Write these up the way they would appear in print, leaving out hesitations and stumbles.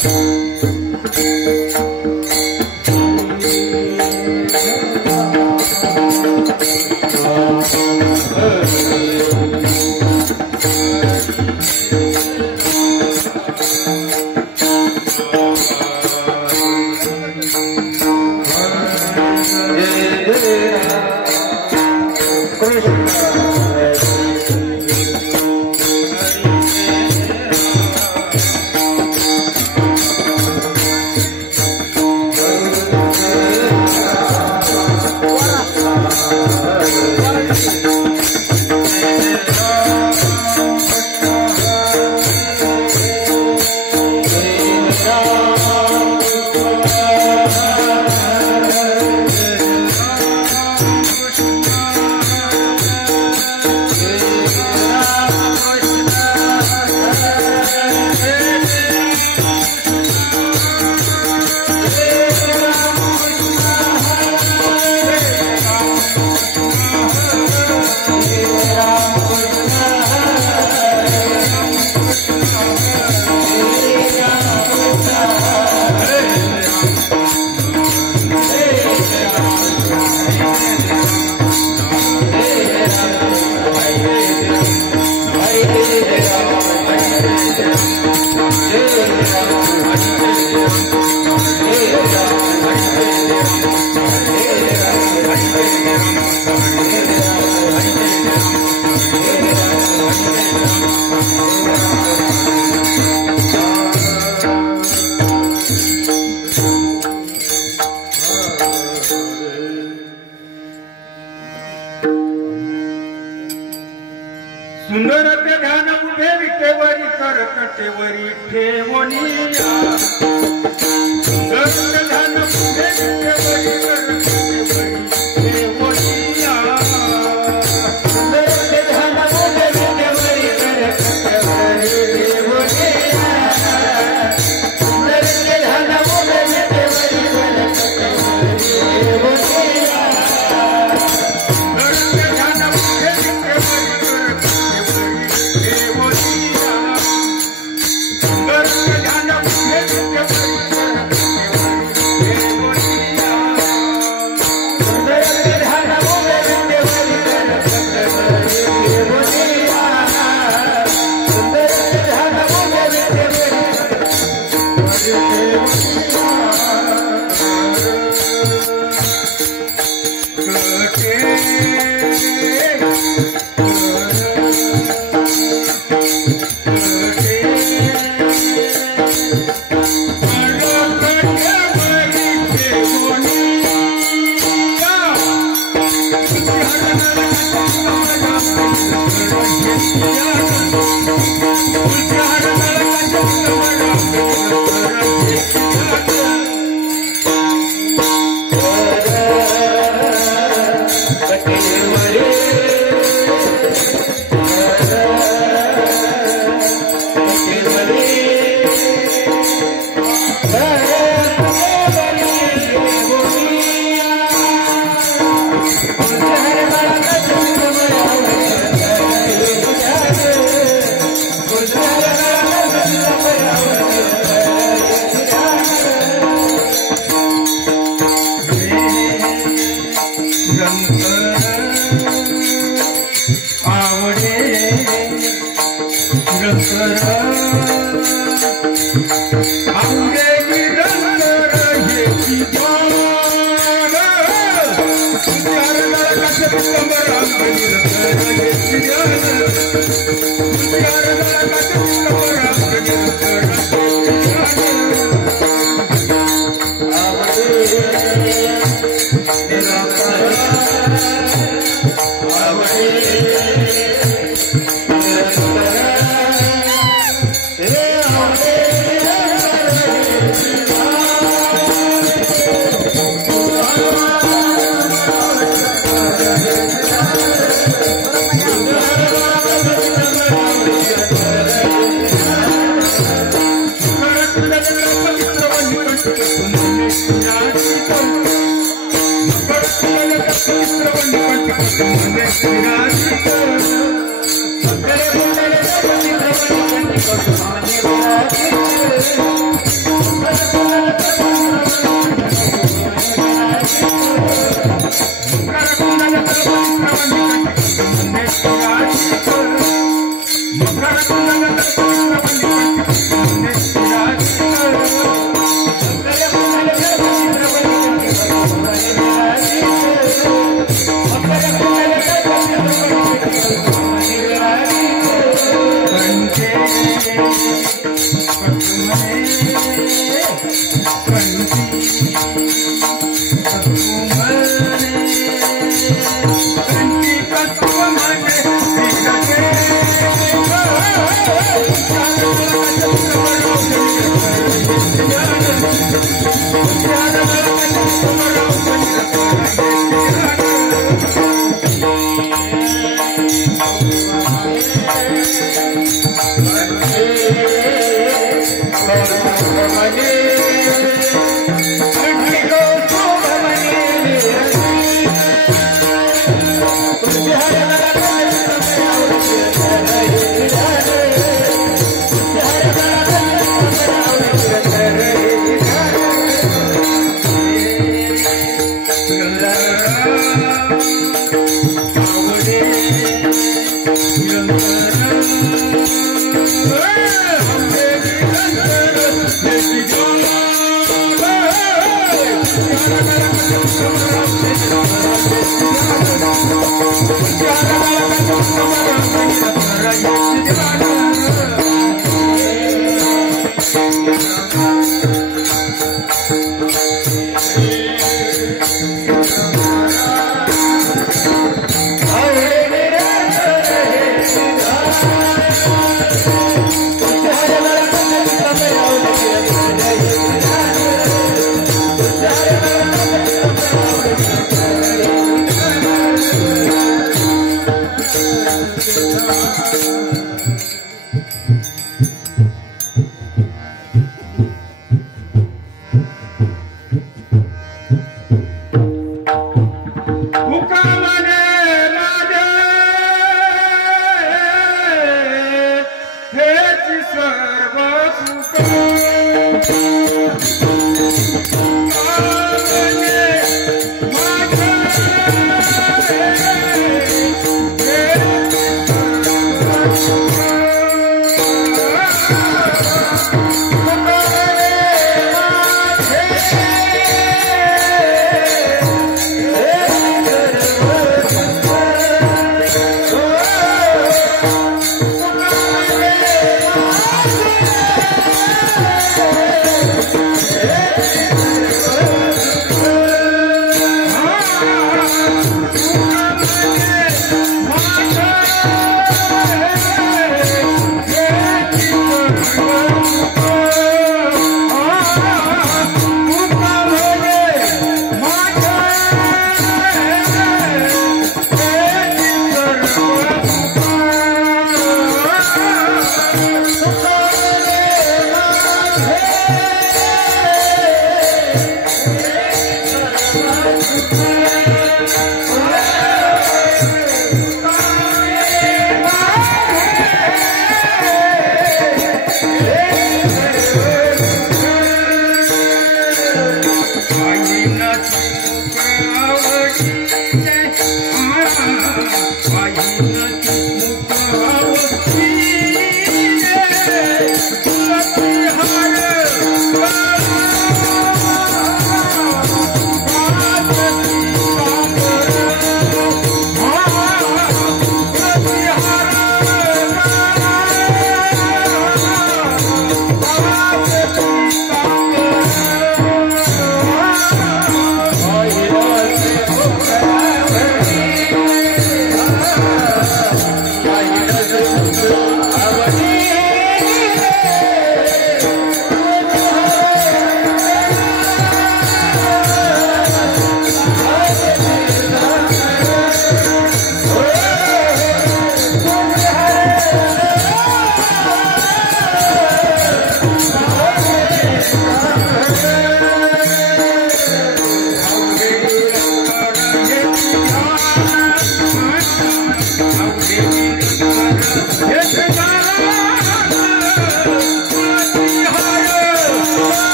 Thank you.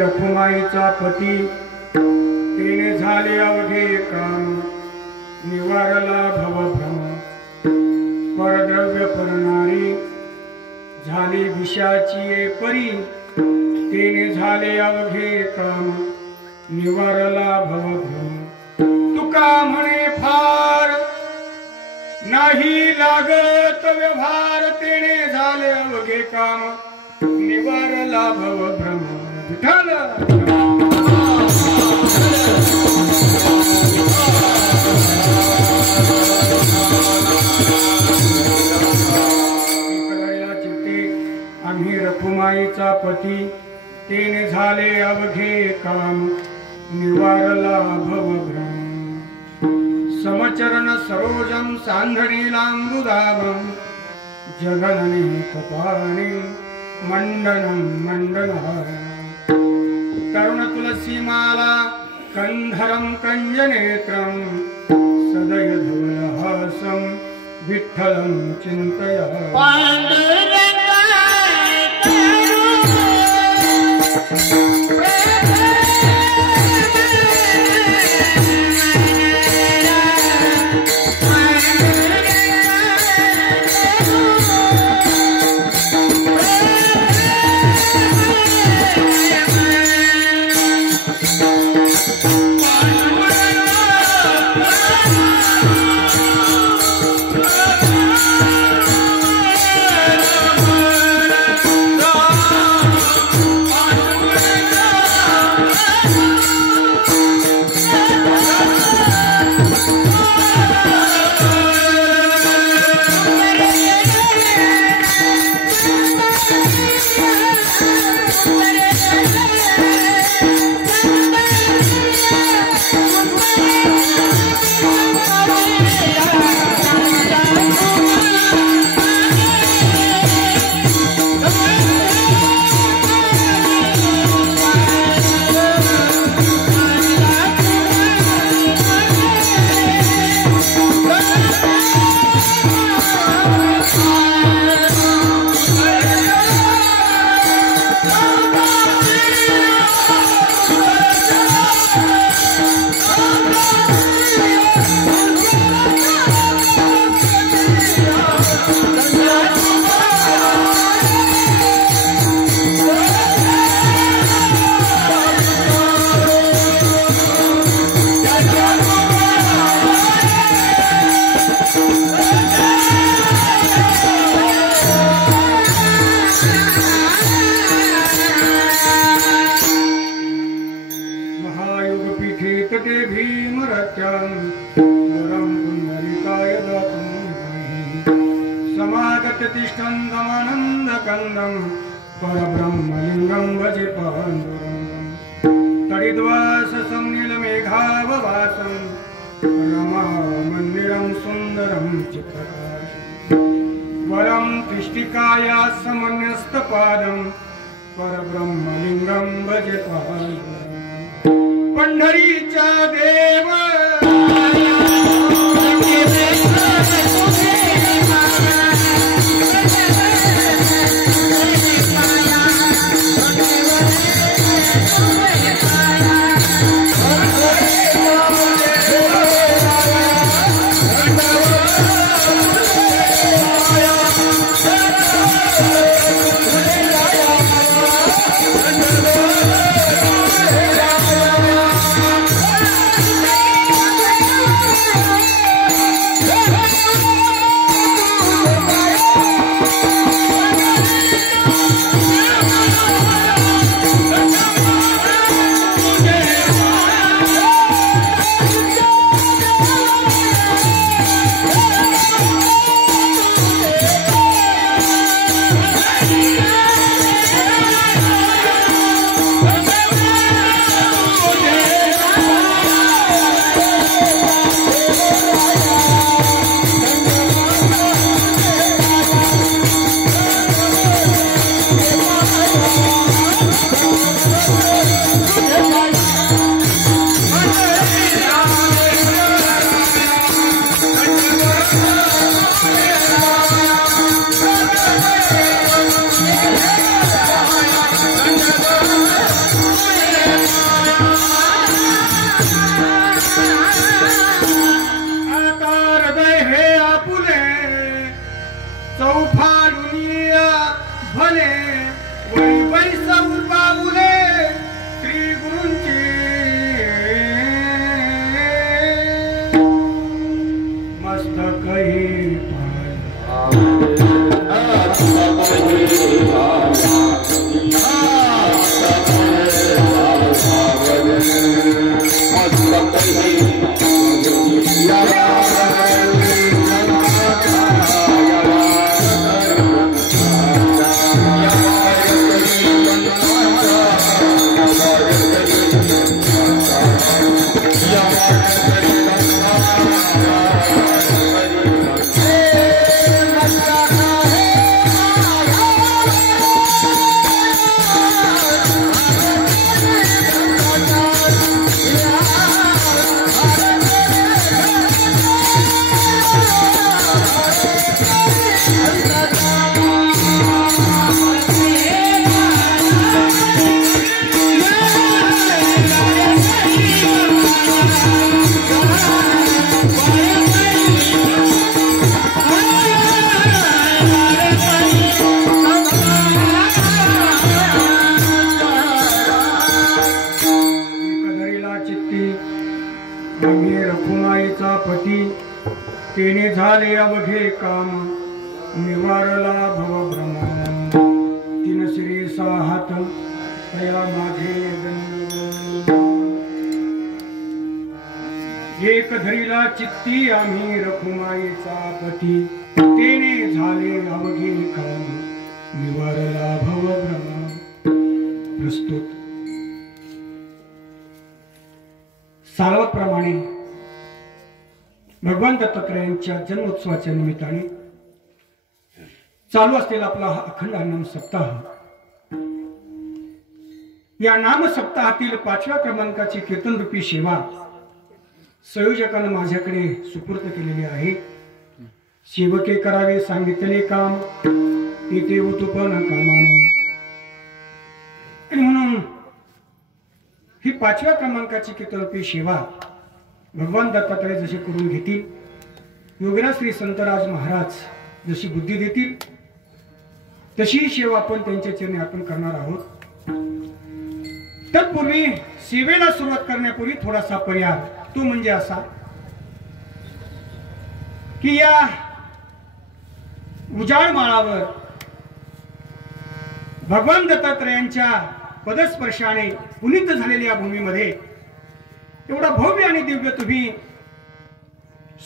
रखुमाईचा पती तेने झाले अवघे काम निवारला भवभ्रम परद्रव्य परनारी झाली विषाची परी तेने झाले अवघे काम निवारला भवभ्रम तुका म्हणे फार नाही लागत व्यवहार तेने झाले अवघे काम निवारला भवभ्रम विठ्ठल आम्ही रखुमाईचा पती तेने झाले अवघे काम निवारला भवभ्रम समचरण सरोजम सांधणीलांबुदाभम जगनने कपाणी मंडनम मंडनहारम तरुण तुलसी माला कंधरम कंजनेत्रम सदय धवलहासम विठ्ठलं चिंतय मृत्यां वरं पुण्डरीकाय दातुं समागत तिष्ठन्तमानन्दकन्दं परब्रह्मलिङ्गं भजे पाण्डुरङ्गं तडिद्वाससं नीलमेघाववासं रमामन्दिरं सुन्दरं चित्रकाशं वरं तिष्ठिकाया समन्यस्तपादं परब्रह्मलिंगं भजे पंढरीचा देव तेने झाले अवघे काम निवारला भवभ्रम तीन श्री साहात तया माझे एक धरीला चित्ती आम्ही रखुमाईचा पती तेने झाले अवघे काम निवारला भवभ्रम। प्रस्तुत सालवतप्रमाणे भगवान दत्तात्रयांच्या जन्मोत्सवाच्या निमित्ताने चालू असलेला आपला हा अखंड नाम सप्ताह, या नाम सप्ताहातील 5व्या क्रमांकाची कीर्तन रूपी सेवा संयोजकांना माझ्याकडे सुपूर्द केलेली आहे। सेवके करावे सांगितले काम इथे उतुपन कामाने, आणि म्हणून ही 5व्या क्रमांकाची कीर्तन रूपी सेवा भगवान दत्तात्रय जसे करून घेतील, योगीराज श्री संतराज महाराज जशी बुद्धी देतील तशी सेवा आपण त्यांच्या चरणी अर्पण करणार आहोत। तत्पूर्वी सेवेला सुरुवात करण्यापूर्वी थोडासा पर्याय, तो म्हणजे असा की या उजाड माळावर भगवान दत्तात्रयांच्या पदस्पर्शाने पुनीत झालेल्या भूमीमध्ये एवढा भव्य आणि दिव्य तुम्ही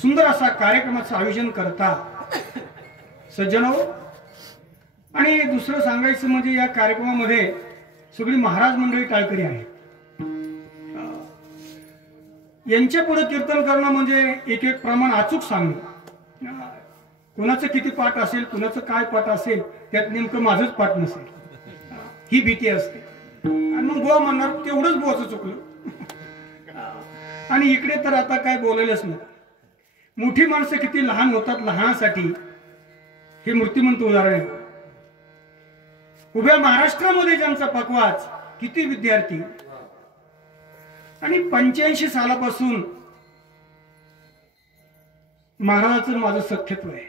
सुंदर असा कार्यक्रमाचं आयोजन करता सज्जनो. आणि दुसरं सांगायचं म्हणजे या कार्यक्रमामध्ये सगळी महाराज मंडळी टाळकरी आहे. यांच्या पुढे कीर्तन करणं म्हणजे एक एक प्रमाण अचूक सांगणं. कुणाचं किती पाठ असेल, कुणाचं काय पाठ असेल, त्यात नेमकं माझंच पाठ नसेल ही भीती असते. आणि मग बुवा म्हणणार तेवढंच बुवाचं चुकलं. आणि इकडे तर आता काय बोलायलाच नाही. मोठी माणसं किती लहान होतात लहानासाठी हे मूर्तिमंत उदाहरण आहे. उभ्या महाराष्ट्रामध्ये ज्यांचा पकवाज, किती विद्यार्थी, आणि 85 सालापासून महाराजांचं माझं सख्यत्व आहे.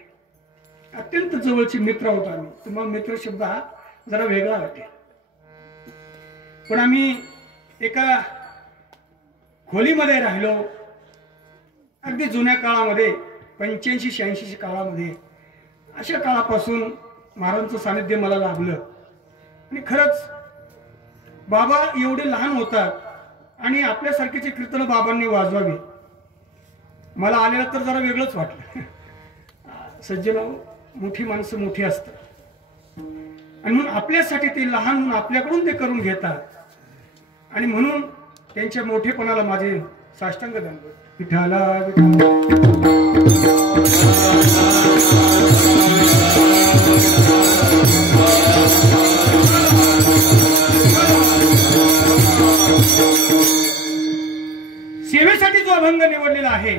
अत्यंत जवळचे मित्र होतो आम्ही. तुम्हाला मित्र शब्द हा जरा वेगळा वाटेल, पण आम्ही एका खोलीमध्ये राहिलो. अगदी जुन्या काळामध्ये 85-86 काळामध्ये, अशा काळापासून महाराजांचं सानिध्य मला लाभलं. आणि खरंच बाबा एवढे लहान होतात आणि आपल्यासारखेचे कीर्तन बाबांनी वाजवावे, मला आलेलं तर जरा वेगळंच वाटलं. सज्जन, मोठी माणसं मोठी असतात आणि म्हणून आपल्यासाठी ते लहान म्हणून आपल्याकडून ते करून घेतात. आणि म्हणून त्यांच्या मोठेपणाला माझे साष्टांग दंडवत. विठाला सेवेसाठी जो अभंग निवडलेला आहे,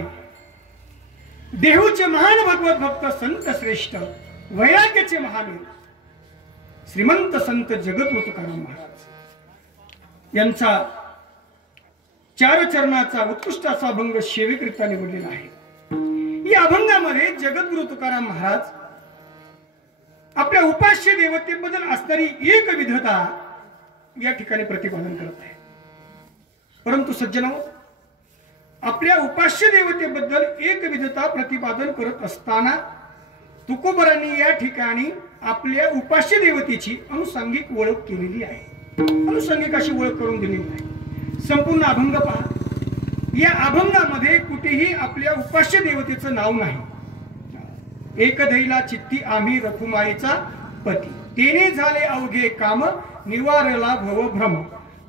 देहूचे महान भगवत भक्त संत श्रेष्ठ, वैराग्याचे महावीर श्रीमंत संत जगद्गुरु तुकाराम महाराज यांचा 4 चरणाचा उत्कृष्ट असा अभंग सेवेकरिता निवडलेला आहे. या अभंगामध्ये जगद्गुरु तुकाराम महाराज आपल्या उपास्य देवतेबद्दल असणारी एक विधता या ठिकाणी प्रतिपादन करत आहे. परंतु सज्जनो, आपल्या उपास्य देवतेबद्दल एक विधता प्रतिपादन करत असताना तुकोबरांनी या ठिकाणी आपल्या उपास्य देवतेची अनुषंगिक ओळख केलेली आहे. अनुषंगिक अशी ओळख करून दिलेली आहे. संपूर्ण अभंग पहा. या अभंगामध्ये कुठेही आपल्या उपास्य देवतेचं नाव नाही. एक धैला चित्ती आम्ही रखुमाईचा पती, तेने झाले अवघे काम, निवारला भवभ्रम,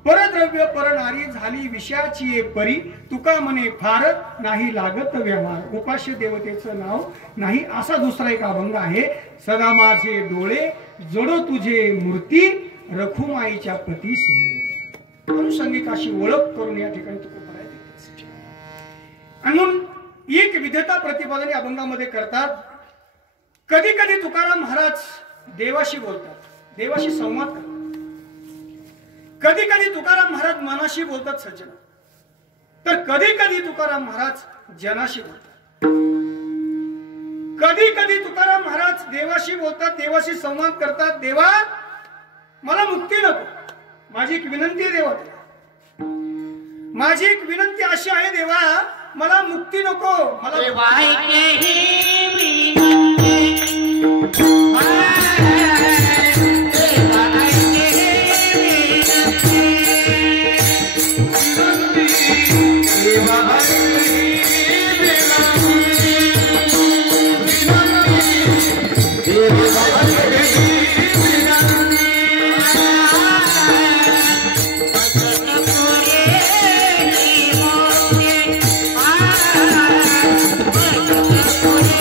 परद्रव्य परनारी झाली विषयाची परी, तुका म्हणे फार नाही लागत व्यवहार. उपास्य देवतेचं नाव नाही असा दुसरा एक अभंग आहे. सदा माझे डोळे जोडो तुझे मूर्ती, रखुमाईच्या पती सोने. अनुषंगिक अशी ओळख करून या ठिकाणी तुकोबराय देतात. आणि म्हणून एक विधता प्रतिपादन या अभंगामध्ये करतात. कधी कधी तुकाराम महाराज देवाशी बोलतात, देवाशी संवाद करतात. कधी कधी तुकाराम महाराज मनाशी बोलतात सज्जन, तर कधी कधी तुकाराम महाराज जनाशी बोलतात. कधी कधी तुकाराम महाराज देवाशी बोलतात, देवाशी संवाद करतात. देवा, मला मुक्ती नको, माझी एक विनंती आहे देवा, माझी एक विनंती अशी आहे देवा, मला मुक्ती नको, मला Oh,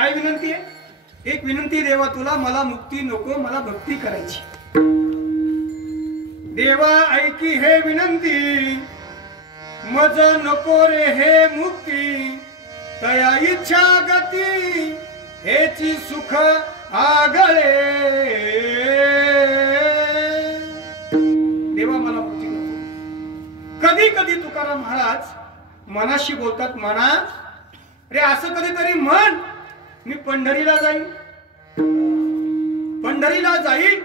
काय विनंती आहे? एक विनंती देवा तुला, मला मुक्ती नको, मला भक्ती करायची. देवा ऐकी हे विनंती, मज नको रे हे मुक्ती, तया इच्छा गती हेची सुख आगळे. देवा मला मुक्ती नको. कधी कधी तुकाराम महाराज मनाशी बोलतात, म्हणा रे असं कधीतरी म्हण, मी पंढरीला जाईन, पंढरीला जाईन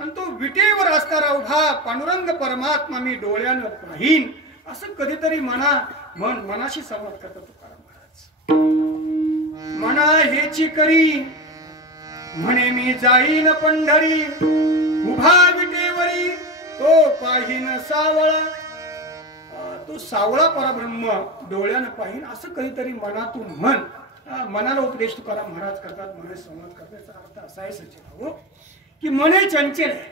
आणि तो विटेवर असणारा उभा पांडुरंग परमात्मा मी डोळ्यानं पाहीन, असं कधीतरी मनाशी संवाद करतात तुकाराम महाराज. म्हणा हेची करी म्हणे मी जाईन पंढरी, उभा विटेवरी तो पाहीन सावळा, तो सावळा परब्रह्म डोळ्यानं पाहीन, असं कधीतरी मनातून म्हण. मनाला उपदेश तुकाराम महाराज करतात, मनाला संवाद करण्याचा अर्थ असा आहे सचिन की मने चंचल आहे.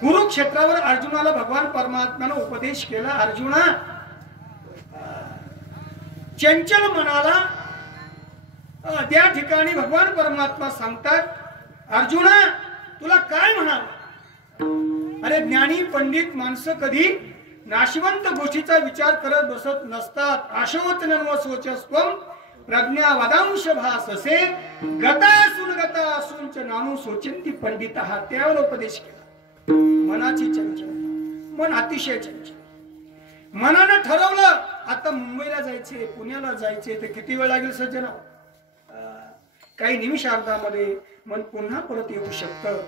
कुरुक्षेत्रावर अर्जुनाला भगवान परमात्म्याने उपदेश केला, अर्जुना चंचल मनाला त्या ठिकाणी भगवान परमात्मा सांगतात, अर्जुना तुला काय म्हणावं? अरे ज्ञानी पंडित माणसं कधी नाशवंत गोष्टीचा विचार करत बसत नसतात. आशोचन सोचस्त्वम प्रज्ञा वदांश भाससे, गतासून गतासूंच नानु सोचिंती पंडितः. त्यावर उपदेश केला. मनाची चंचल, मन अतिशय चंचल. मनानं ठरवलं आता मुंबईला जायचे, पुण्याला जायचे, तर किती वेळ लागेल सज्जना? काही निमिषार्धामध्ये मन पुन्हा परत येऊ शकतं.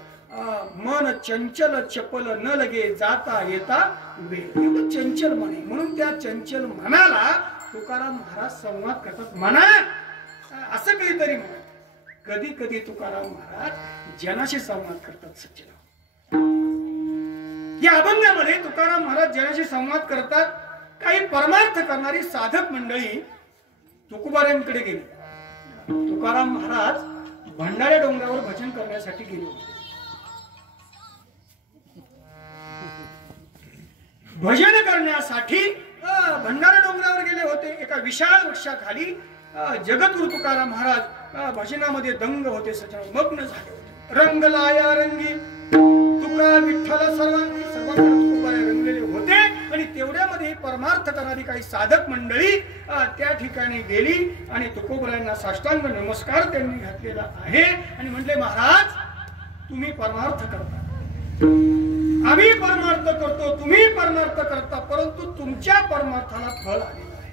मन चंचल चपल न लगे जाता येता वेळ, एवढं चंचल मन आहे. म्हणून त्या चंचल मनाला तुकाराम महाराज संवाद करतात, म्हणा असं कधीतरी म्हण. कधी कधी तुकाराम महाराज जनाशी संवाद करतात सज्जन. या अभंगामध्ये तुकाराम महाराज जनाशी संवाद करतात. काही परमार्थ करणारी साधक मंडळी तुकोबाऱ्यांकडे गेली. तुकाराम महाराज भंडाऱ्या डोंगरावर भजन करण्यासाठी गेले होते. भजन करण्यासाठी भंडारा डोंगरावर गेले होते. एका विशाल वृक्षाखाली जगद्गुरु तुकाराम महाराज भजनामध्ये दंग होते, सजन मग्न झाले होते. रंग लाया रंगी तुका विठ्ठल सर्वांगी, सर्वांकडे तुकोबारे रंगलेले होते. आणि तेवढ्यामध्ये परमार्थ करणारी काही साधक मंडळी त्या ठिकाणी गेली आणि तुकोबारांना साष्टांग नमस्कार त्यांनी घातलेला आहे आणि म्हटले, महाराज तुम्ही परमार्थ करता, आम्ही परमार्थ करतो, तुम्ही परमार्थ करता, परंतु तुमच्या परमार्थाला फळ आलेलं आहे.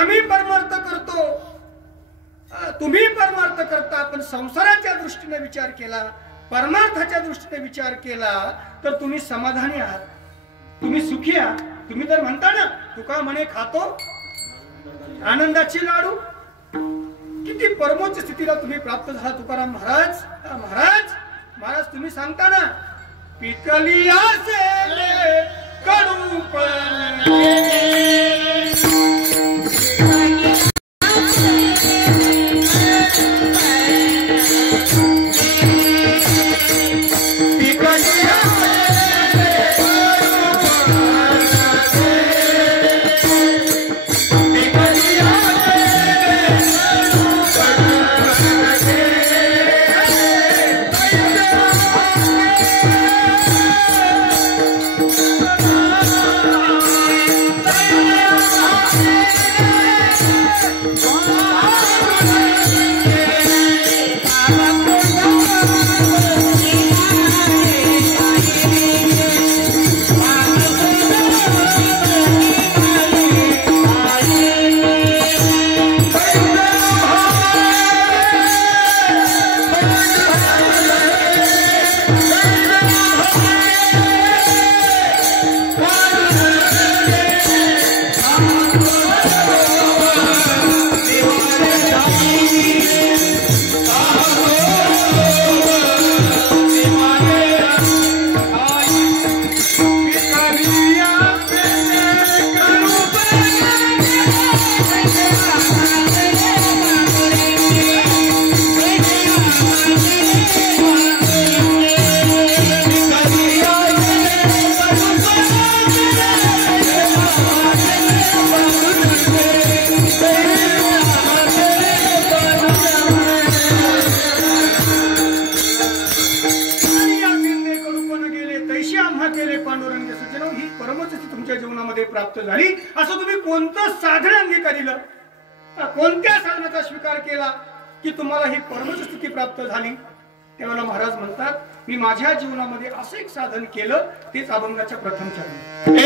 आम्ही परमार्थ करतो, तुम्ही परमार्थ करता, पण संसाराच्या दृष्टीने विचार केला, परमार्थाच्या दृष्टीने विचार केला तर तुम्ही समाधानी आहात, तुम्ही सुखी आहात. तुम्ही तर म्हणता ना, तुका म्हणे खातो आनंदाची लाडू. किती परमोच्च स्थितीला तुम्ही प्राप्त झाला तुकाराम महाराज. महाराज तुम्ही सांगता ना, पिकली आसे कडू प्राप्त झाली असं तुम्ही कोणतं साधन अंगीकारलं, कोणत्या साधनाचा स्वीकार केला की तुम्हाला ही परमस्थिती प्राप्त झाली? तेव्हा महाराज म्हणतात, मी माझ्या जीवनामध्ये असं एक साधन केलं, तेच अभंगाच्या प्रथम चरण.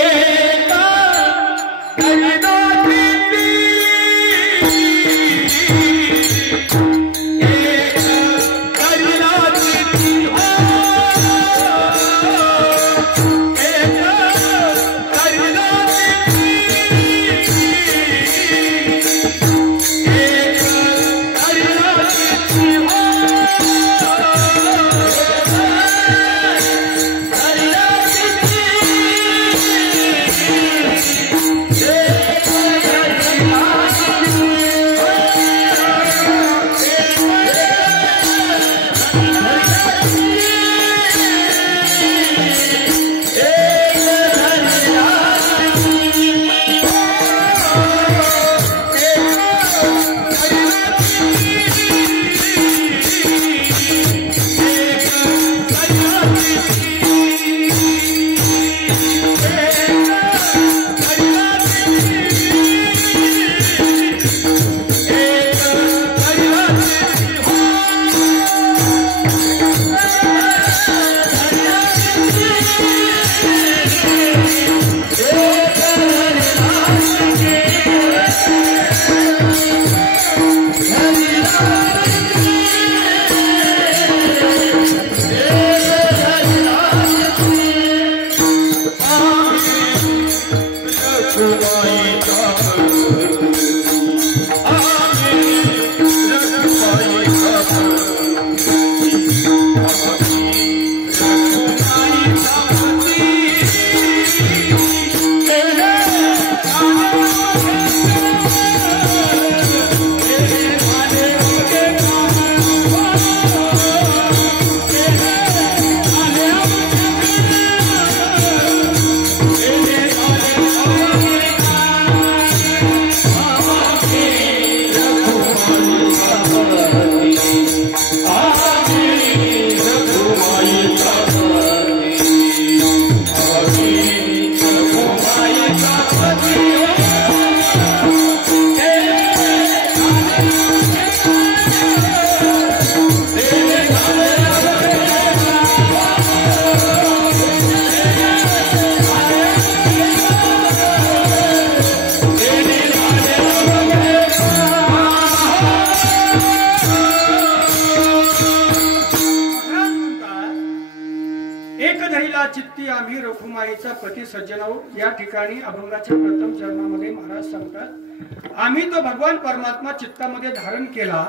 पती सज्जनाओ, या ठिकाणी अभंगाच्या प्रथम चरणामध्ये महाराज सांगतात, आम्ही तो भगवान परमात्मा चित्तामध्ये धारण केला,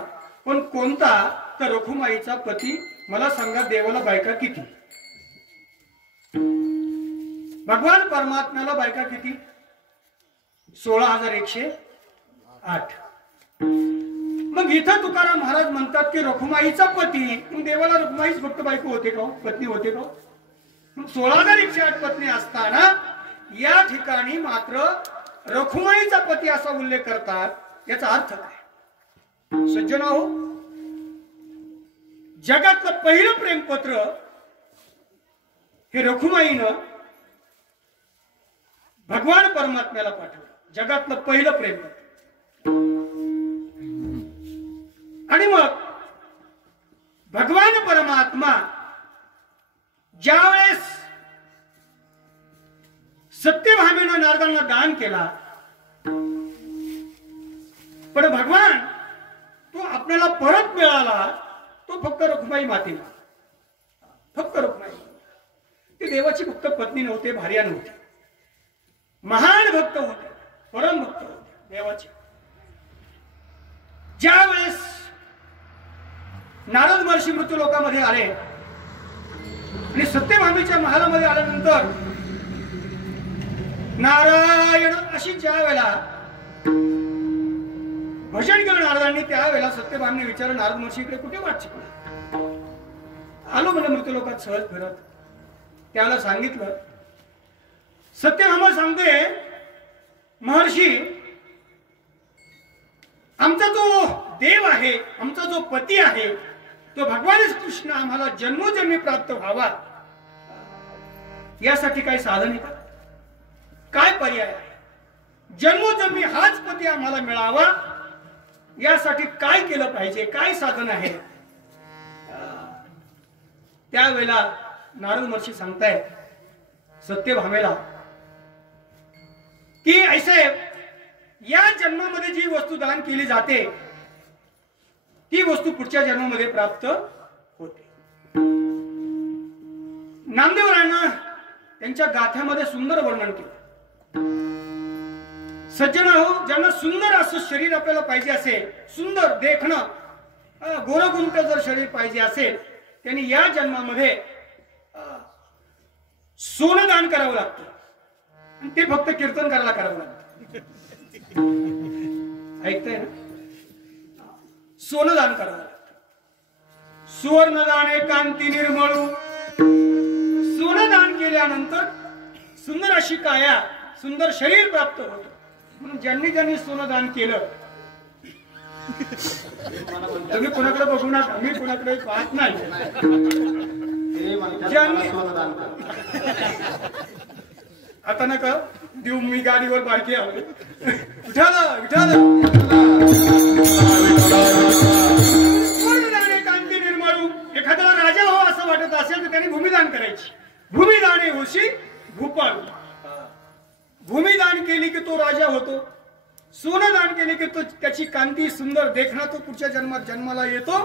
पण कोणता? तर रखुमाईचा पती. मला सांगा, देवाला बायका किती? भगवान परमात्म्याला बायका किती? 16,108. मग इथं तुकाराम महाराज म्हणतात की रखुमाईचा पती. मग देवाला रखुमाईच फक्त बायको होते का, पत्नी होते का? 16,108 पत्नी असताना या ठिकाणी मात्र रखुमाईचा पती असा उल्लेख करतात. याचा अर्थ काय? सज्जनाओ, जगातलं पहिलं प्रेमपत्र हे रखुमाईनं भगवान परमात्म्याला पाठवलं. जगातलं पहिलं प्रेमपत्र. आणि मग भगवान परमात्मा ज्यावेळेस सत्यभामेनं नारदांना दान केला, पण भगवान तो आपल्याला परत मिळाला तो फक्त रखुमाई मातेला. फक्त रखुमाई. ते देवाची फक्त पत्नी नव्हते, भार्या नव्हते, महान भक्त होते, परम भक्त होते देवाचे. ज्यावेळेस नारद महर्षी मृत्यू लोकामध्ये आले आणि सत्यभामेच्या महालामध्ये आल्यानंतर नारायण अशी ज्या वेळेला भजन केलं नारदांनी, त्यावेळेला सत्यभामेने विचारलं, नारद महर्षी इकडे कुठे वाट शिकला? आलो म्हणजे मृत्यू लोकात सहज फिरत. त्याला सांगितलं. सत्यभामा सांगते, महर्षी, आमचा जो देव आहे, आमचा जो पती आहे, तो भगवान कृष्ण आम्हाला जन्मोजन्मी प्राप्त व्हावा, यासाठी काही साधन आहे का? काय पर्याय आहे? जन्मोजन्मी हाच पती आम्हाला मिळावा यासाठी काय केलं पाहिजे, काय साधन आहे? त्यावेळेला नारद महर्षी सांगताय सत्यभामेला की ऐसे या जन्मामध्ये जी वस्तू दान केली जाते ती वस्तू पुढच्या जन्मामध्ये प्राप्त होते. नामदेवरायांना त्यांच्या गाथ्यामध्ये सुंदर वर्णन केलं. सज्जना हो, ज्यांना सुंदर असं शरीर आपल्याला पाहिजे असेल, सुंदर देखणं, गोरगुंट जर शरीर पाहिजे असेल, त्यांनी या जन्मामध्ये सोनं दान करावं लागतं. आणि ते फक्त कीर्तन करायला करावं लागतं. ऐकताय ना? सोनं दान करावं लागतं. सुवर्ण दान एकांती निर्मळू. सोनं दान केल्यानंतर सुंदर अशी काया, सुंदर शरीर प्राप्त होतं. म्हणून ज्यांनी ज्यांनी सोनं दान केलं, तुम्ही कोणाकडे बघू नका, मी कोणाकडे पाहत नाही. आता नका देऊ, मी गाडीवर बारकी आलो. कांती निर्माळू. एखाद्याला राजा हो असं वाटत असेल तर त्यांनी भूमिदान करायची. भूमिदाने होशी भूपाळू. भूमिदान केली की तो राजा होतो. सोनं दान केले की तो त्याची कांती सुंदर देखणं, तो पुढच्या जन्मात जन्माला येतो,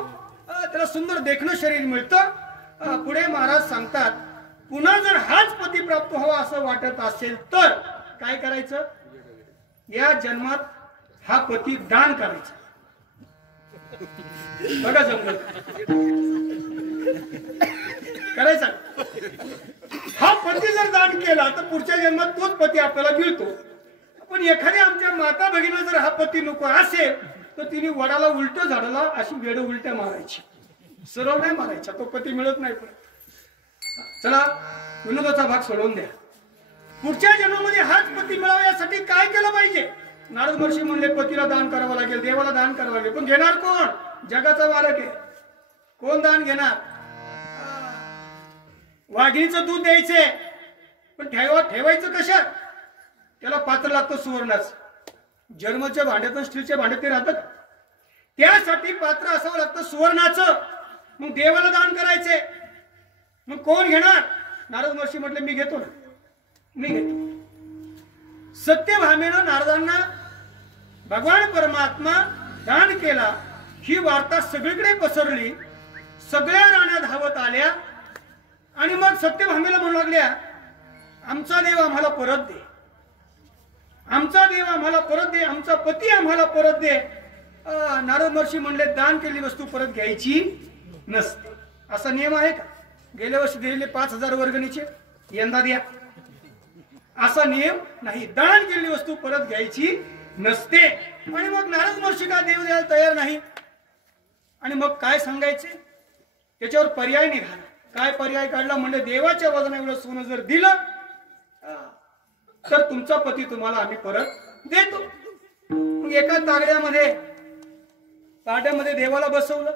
त्याला सुंदर देखणं शरीर मिळतं. पुढे महाराज सांगतात पुन्हा जर हाच पती प्राप्त व्हावा असं वाटत असेल तर काय करायचं? या जन्मात हा पती दान करायचा. बघा जमलं करायचा. हा पती जर दान केला तर पुढच्या जन्मात तोच पती आपल्याला मिळतो. पण एखाद्या आमच्या माता भगिनीला जर हा पती नको असेल तर तिने वडाला उलट झाडाला अशी वेड उलट्या मारायची, सरळ नाही मारायचा, तो पती मिळत नाही. पण चला विनोदाचा भाग सोडवून द्या. पुढच्या जन्मामध्ये हाच पती मिळावा यासाठी काय केलं पाहिजे? नारद महर्षी म्हणले पतीला दान करावं लागेल, देवाला दान करावं लागेल. पण घेणार कोण? जगाचा मालक आहे. कोण दान घेणार? वाघिणीचं दूध द्यायचे, पण ठेवायचं कशात? त्याला पात्र लागतं सुवर्णाचं. जन्मच्या भांड्यात स्टीलच्या भांड्यात ते राहतं. त्यासाठी पात्र असावं लागतं सुवर्णाचं. मग देवाला दान करायचे, मग कोण घेणार? नारद महर्षी म्हटले मी घेतो ना, मी घेतो. सत्यभामेनं नारदांना भगवान परमात्मा दान केला ही वार्ता सगळीकडे पसरली. सगळ्या राण्या धावत आल्या आणि मग सत्यभामेला म्हणू लागल्या आमचा देव आम्हाला परत दे, आमचा देव आम्हाला परत दे, आमचा पती आम्हाला परत दे. नारद महर्षी म्हणले दान केलेली वस्तू परत घ्यायची नसते. असा नियम आहे का? गेल्या वर्षी दिलेले 5,000 वर्गणीचे यंदा द्या असा नियम नाही. दान केलेली वस्तू परत घ्यायची नसते. आणि मग नारद महर्षी का देव द्यायला तयार नाही? आणि मग काय सांगायचे? त्याच्यावर पर्याय निघाला. काय पर्याय काढला? म्हणजे देवाच्या वजना एवढं सोनं जर दिलं तर तुमचा पती तुम्हाला आम्ही परत देतो. मग एका पाड्यामध्ये देवाला बसवलं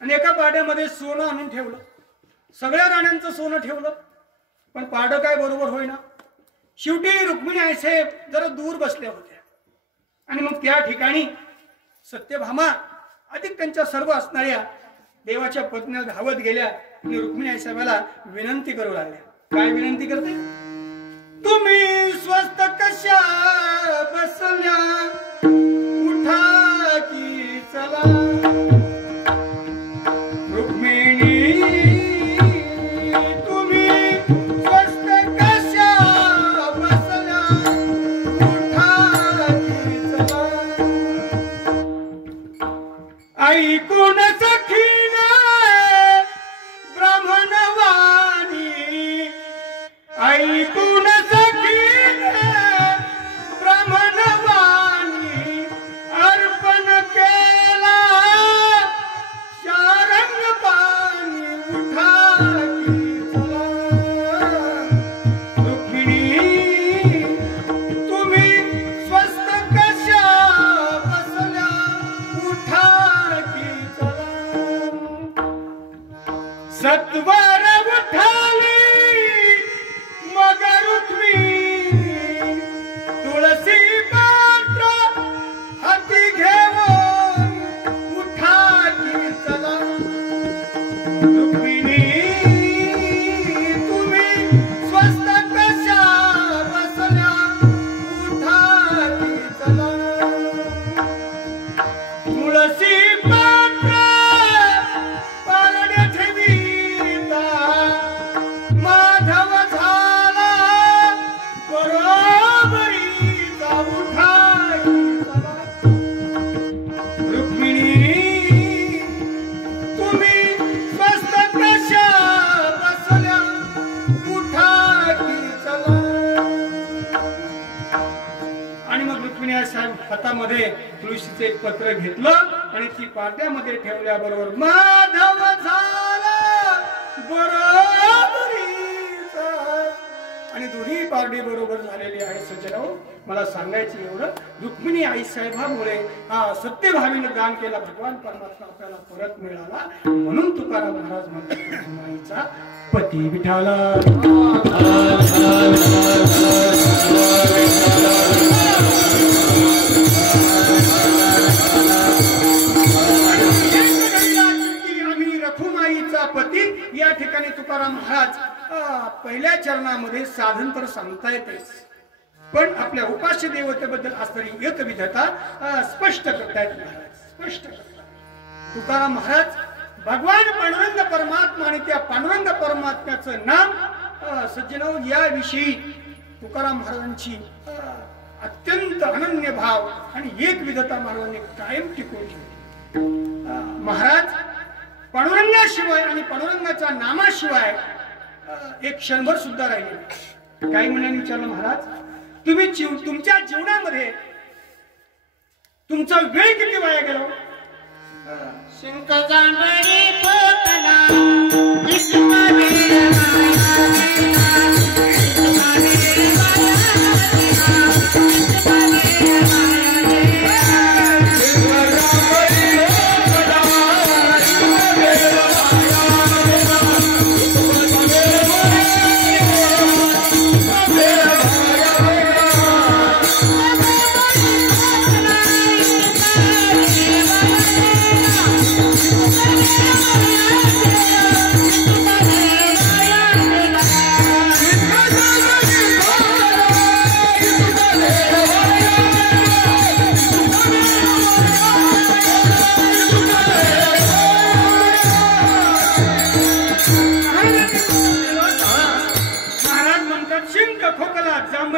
आणि एका पाड्यामध्ये सोनं आणून ठेवलं. सगळ्या राण्यांचं सोनं ठेवलं, पण पाड काय बरोबर होईना. शेवटी रुक्मिणी आईसाहेब जरा दूर बसल्या होत्या आणि मग त्या ठिकाणी सत्यभामा अधिक त्यांच्या सर्व असणाऱ्या देवाच्या पत्न्या धावत गेल्या आणि रुक्मिणी आईसाहेबाला विनंती करू लागल्या. काय विनंती करते? तुम्ही स्वस्त कशा बसल्या, उठा की चला. रुक्मिणी तुम्ही स्वस्त कशा बसल्या, उठा की चला. ऐकून सखीने ब्राह्मणवाणी, ऐकून सखीने ब्राह्मणवाणी, अर्पण केला शारंग पाणी, उठा की चला. रुक्मिणी तुम्ही स्वस्त कशा बसल्या, उठा की चला. सत्वर उठाली मग रुक्मिणी, तुळसी पत्र घेतलं आणि ती पाट्यामध्ये ठेवल्याबरोबर माधव झाला बरोबरीचा आणि दोन्ही पारडी बरोबर झालेली आहे. सज्जनो, मला सांगायचं एवढं, रुक्मिणी आई साहेबांमुळे सत्यभावीनं दान केला भगवान परमात्मा आपल्याला परत मिळाला. म्हणून तुकाराम महाराज म्हणतात रुक्मिणीचा पती विठाला. आम्ही रखुमाईचा पती. या ठिकाणी तुकाराम महाराज पहिल्या चरणामध्ये साधन तर सांगता येतेच, पण आपल्या उपास्य देवतेबद्दल असणारी एक विधता स्पष्ट करतायत. स्पष्ट करतात तुकाराम महाराज भगवान पांडुरंग परमात्मा आणि त्या पांडुरंग परमात्म्याचं नाम सज्जनो याविषयी तुकाराम महाराजांची अत्यंत अनन्य भाव आणि एक विधता महाराजांनी कायम टिकवून ठेवली. महाराज पांडुरंगाशिवाय आणि पांडुरंगाच्या नामाशिवाय एक क्षणभर सुद्धा राहिले. काही मुलांनी विचारलं, महाराज तुम्ही तुमच्या जीवनामध्ये तुमचा वेळ किती वाया गेला? शिंक जांभळी पोकला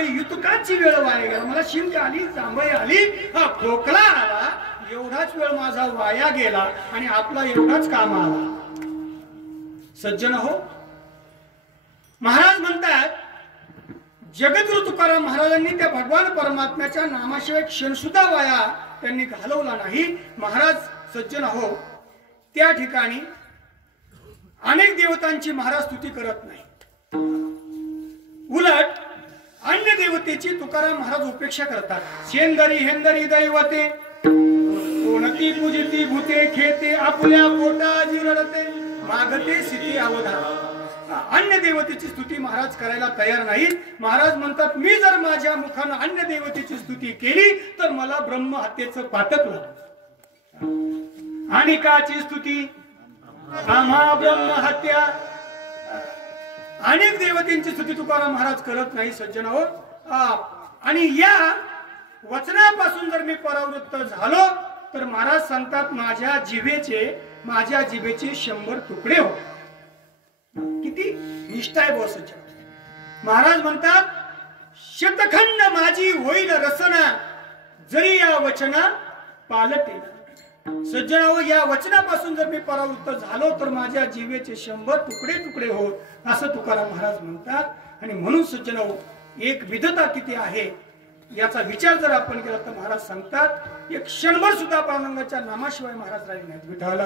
युतुकाची वेळ वाया गेला. मला शिंक आली, जांभई आली, खोकला आला, एवढाच वेळ माझा वाया गेला आणि आपला एवढाच काम आला. सज्जन हो, महाराज म्हणतात जगद्गुरु तुकाराम महाराजांनी त्या भगवान परमात्म्याच्या नामाशिवाय क्षण सुद्धा वाया त्यांनी घालवला नाही. महाराज सज्जन हो, त्या ठिकाणी अनेक देवतांची महाराज स्तुती करत नाही, उलट अन्य देवतेची तुकाराम महाराज उपेक्षा करतात. शेंदरी हेंदरी दैवते कोणती पूजिती भूते खेते आपल्या पोटाजी रडते मागते सिती अवधा. अन्य देवतेची स्तुती महाराज करायला तयार नाहीत. महाराज म्हणतात मी जर माझ्या मुखानं अन्य देवतेची स्तुती केली तर मला ब्रह्म हत्येचं पातक लागतं. आणि काची स्तुती आम्हा ब्रह्म हत्या. अनेक देवतेंची स्तुती तुकाराम महाराज करत नाही. सज्जन हो, आणि या वचनापासून जर मी परावृत्त झालो तर महाराज सांगतात माझ्या जिभेचे 100 तुकडे हो. किती निष्ठा आहे बॉ सज्जन. महाराज म्हणतात शतखंड माझी होईल रसना जरी या वचना पालटे. सज्जनाओ, या वचनापासून जर मी परावृत्त झालो तर माझ्या जीवेचे 100 तुकडे तुकडे होत, असं तुकाराम महाराज म्हणतात. आणि म्हणून सज्जनाओ, एक विधता किती आहे याचा विचार जर आपण केला तर महाराज सांगतात एक क्षणभर सुद्धा पांडुरंगाच्या नामाशिवाय महाराज राहिले नाहीत. विठाला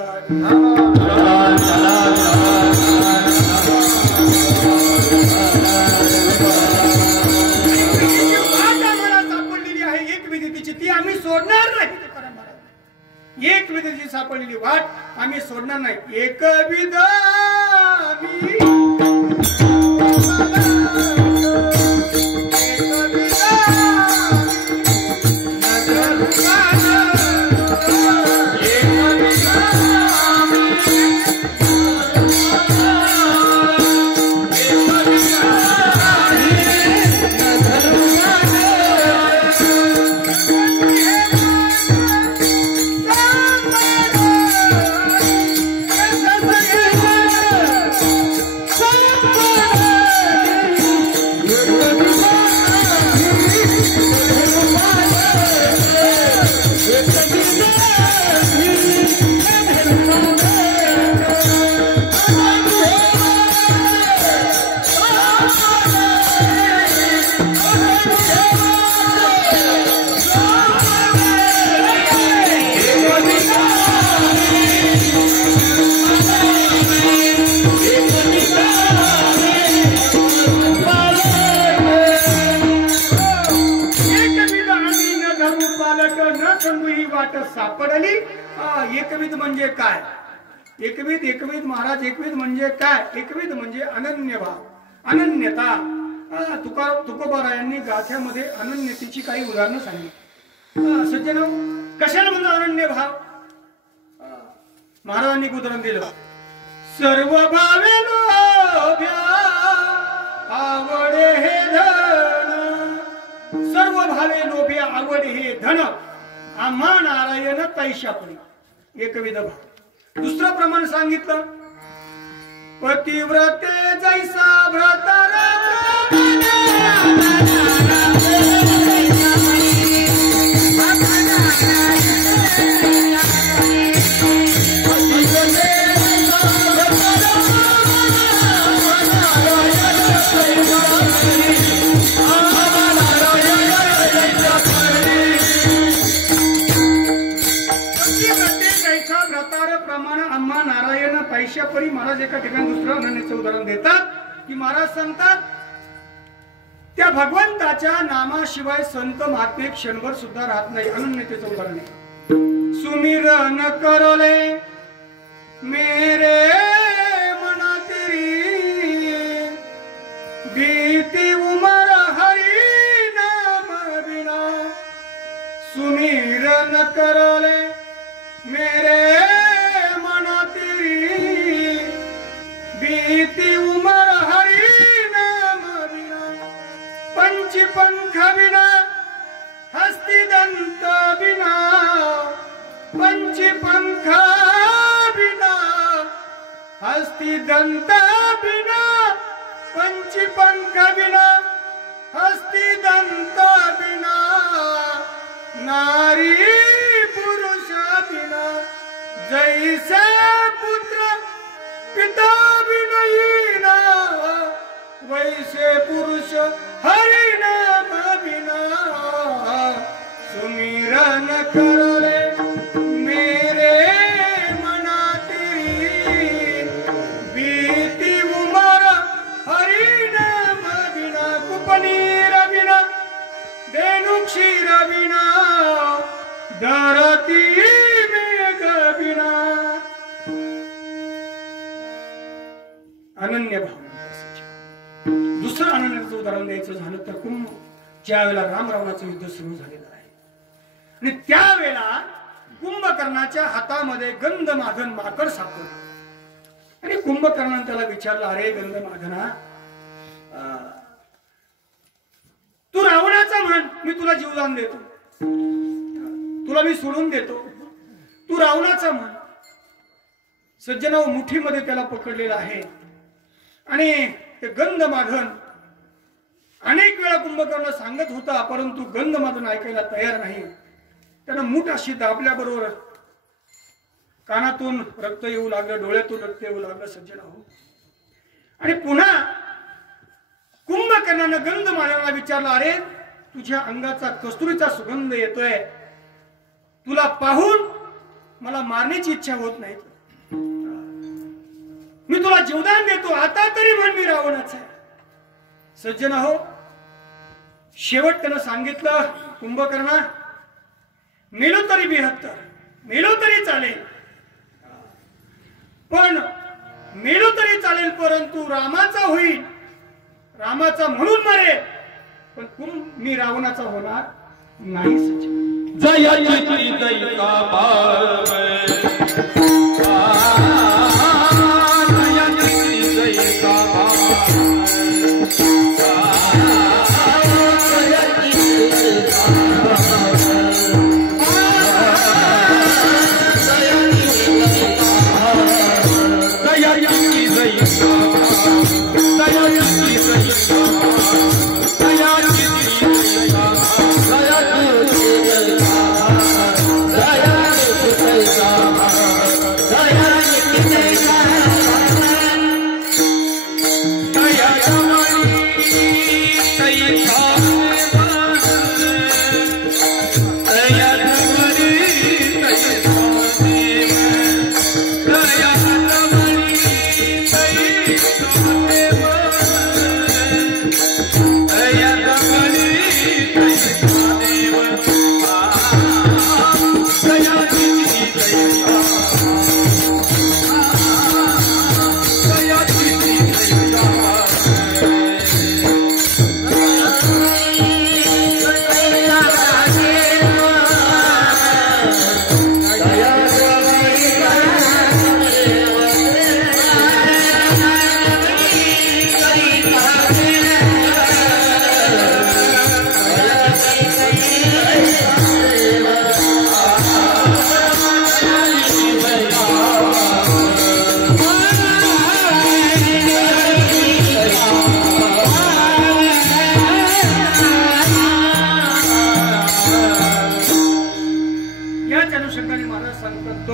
मला सापडलेली आहे एक विधीची, ती आम्ही सोडणार नाही. एक विधीची सापडलेली वाट आम्ही सोडणार नाही. एक विधा वाट सापडली. एकविध म्हणजे काय? एकविध महाराज एकविध म्हणजे काय? एकविध म्हणजे अनन्य भाव, अनन्यता. तुकोबारायांनी गाथ्यामध्ये अनन्यतेची काही उदाहरणं सांगितली. सज्जनो, कशाला म्हणतो अनन्य भाव? महाराजांनी एक उदाहरण दिलं. सर्व भावे लोभ्या आवडे हे धन, सर्व भावे लोभ्या आवडे हे धन, आम्हा नारायण तैशापरी. एकविध भाव. दुसरं प्रमाण सांगितलं. पतिव्रते जैसा भ्रतर पैशापरी. महाराज एका ठिकाणी दुसरं अनन्याचं उदाहरण देतात की महाराज सांगतात त्या भगवंताच्या नामाशिवाय संत महात्मे क्षणभर सुद्धा राहत नाही. अनन्यतेचं उदाहरण आहे. सुमिरन करले मेरे मना तेरी, भीती उमर हरि नाम बिना. सुमिरन करले मेरे मना तेरी, भीती उमर हरि नाम बिना. पंच पंख बिना हस्ती दंत बिना, पंच पंख बिना हस्ती दंत बिना, पंच पंख बिना हस्ती दंत बिना, नारी पुरुष बिना जैसे पुत्र पिता बिना, वैसे पुरुष हरि नाम बिना. सुमिरन करले मेरे मना तेरी, बीती उमर हरि नाम बिना. कुपनीर बिना देनु क्षीर बिना, धरती मेघ बिना. अनन्य भाव. दुसरं अनन्याचं उदाहरण द्यायचं झालं तर ज्या वेळेला राम रावणाचं युद्ध सुरू झालेलं आहे आणि त्यावेळेला कुंभकर्णाच्या हातामध्ये गंधमादन माकड सापडलं आणि कुंभकर्णाने त्याला विचारलं, अरे गंधमादना, तू रावणाचा म्हण, मी तुला जीवदान देतो, तुला मी सोडून देतो, तू रावणाचा म्हण. सज्जना मुठीमध्ये त्याला पकडलेला आहे आणि ते गंधमादन अनेक वेळा कुंभकर्ण सांगत होता, परंतु गंधमादन ऐकायला तयार नाही. त्यानं मूठ अशी दाबल्याबरोबर कानातून रक्त येऊ लागलं, डोळ्यातून रक्त येऊ लागलं. सज्जना हो. आणि पुन्हा कुंभकर्णानं गंधमादनाला विचारलं, अरे तुझ्या अंगाचा कस्तुरीचा सुगंध येतोय, तुला पाहून मला मारण्याची इच्छा होत नाही, मी तुला जीवदान देतो, आता तरी म्हण मी रावणाचा आहे. सज्जन हो, शेवट त्यानं सांगितलं, कुंभकर्णा, मेलो तरी 72, मेलो तरी चालेल, पण मेलो तरी चालेल, परंतु रामाचा होईल, रामाचा म्हणून मरेल, पण मी रावणाचा होणार नाही. सज्जन जय जय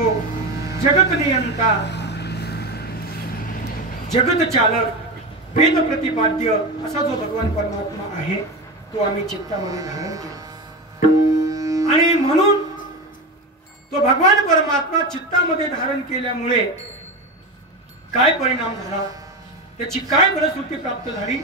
तो जगत नियंता, जगत चालक, वेद प्रतिपाद्य असा जो भगवान परमात्मा आहे तो आम्ही चित्तामध्ये धारण केला. आणि म्हणून तो भगवान परमात्मा चित्तामध्ये धारण केल्यामुळे काय परिणाम झाला, त्याची काय फलश्रुती प्राप्त झाली.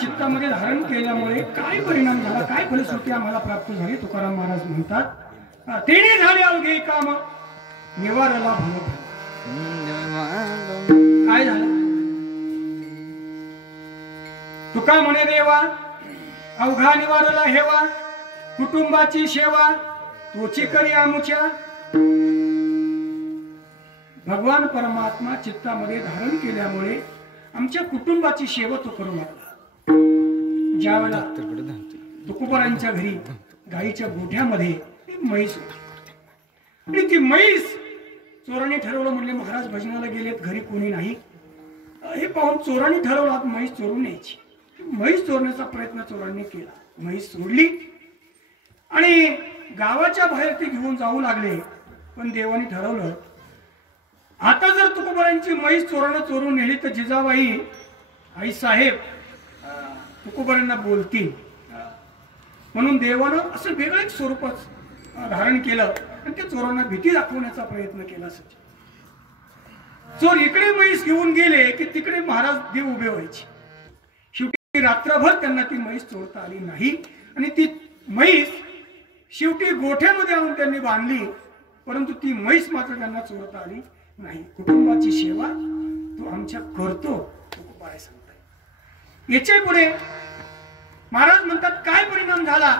चित्तामध्ये धारण केल्यामुळे काय परिणाम झाला, काय फलश्रुती आम्हाला प्राप्त झाली. तुकाराम महाराज म्हणतात, तेने झाले अवघे काम निवाराला भलं. काय झालं? तुका म्हणे देवा अवघा निवाराला हेवा, कुटुंबाची सेवा तोची करी आमुच्या. भगवान परमात्मा चित्तामध्ये धारण केल्यामुळे आमच्या कुटुंबाची सेवा तो करू लागला. ज्यावेळेला तुकोबारांच्या घरी गाईच्या गोठ्यामध्ये एक म्हैस होती आणि ती म्हैस चोराने ठरवलं, म्हणले महाराज भजनाला गेलेत, घरी कोणी नाही. हे पाहून चोराने ठरवलं आता म्हैस चोरून न्यायची. म्हैस चोरण्याचा प्रयत्न चोरांनी केला. म्हैस सोडली आणि गावाच्या बाहेर ते घेऊन जाऊ लागले. पण देवाने ठरवलं आता जर तुकोबारांची म्हैस चोरानं चोरून नेली तर जिजाबाई आई साहेब तुकोबारांना बोलतील. म्हणून देवानं असं वेगळं एक स्वरूपच धारण केलं आणि त्या चोरांना भीती दाखवण्याचा प्रयत्न केला. चोर इकडे म्हैस घेऊन गेले की तिकडे महाराज देव उभे व्हायचे. शेवटी रात्रभर त्यांना ती म्हैस चोरता आली नाही आणि ती म्हैस शेवटी गोठ्यामध्ये आणून त्यांनी बांधली. परंतु ती म्हैस मात्र त्यांना चोरता आली नाही. कुटुंबाची सेवा तो आमच्या करतो तुकोबाराय सांगताय. याच्या पुढे महाराज म्हणतात काय परिणाम झाला.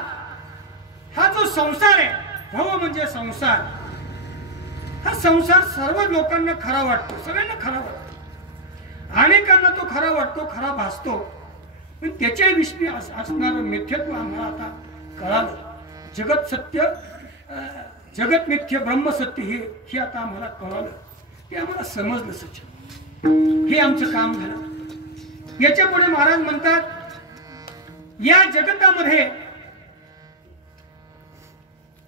हा जो संसार आहे, भव म्हणजे संसार, हा संसार सर्व लोकांना खरा वाटतो, सगळ्यांना खरा वाटतो. अनेकांना तो खरा वाटतो, खरा भासतो. पण त्याच्याविषयी असणारं मिथ्यत्व आम्हाला आता कळालं. जगत सत्य जगत मिथ्य ब्रह्म सत्य हे आता आम्हाला कळालं, ते आम्हाला समजलं सच्च, हे आमचं काम झालं। याच्या पुढे महाराज म्हणतात, या जगतामध्ये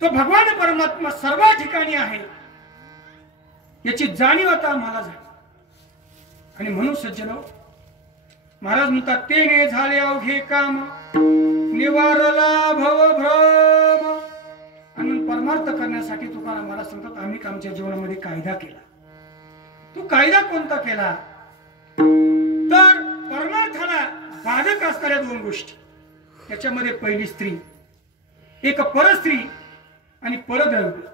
तो भगवान परमात्मा सर्व ठिकाणी आहे याची जाणीव आता आम्हाला झाली। आणि म्हणून सज्जनो, महाराज म्हणतात, तेने झाले अवघे काम निवारला भवभ्रम। आणि परमार्थ करण्यासाठी तुकाराम महाराज सांगतात, आम्ही आमच्या जीवनामध्ये कायदा केला। तो कायदा कोणता केला तर परमार्थाला बाधक असणाऱ्या दोन गोष्टी, त्याच्यामध्ये पहिली स्त्री, एक परस्त्री आणि परद्रव्य।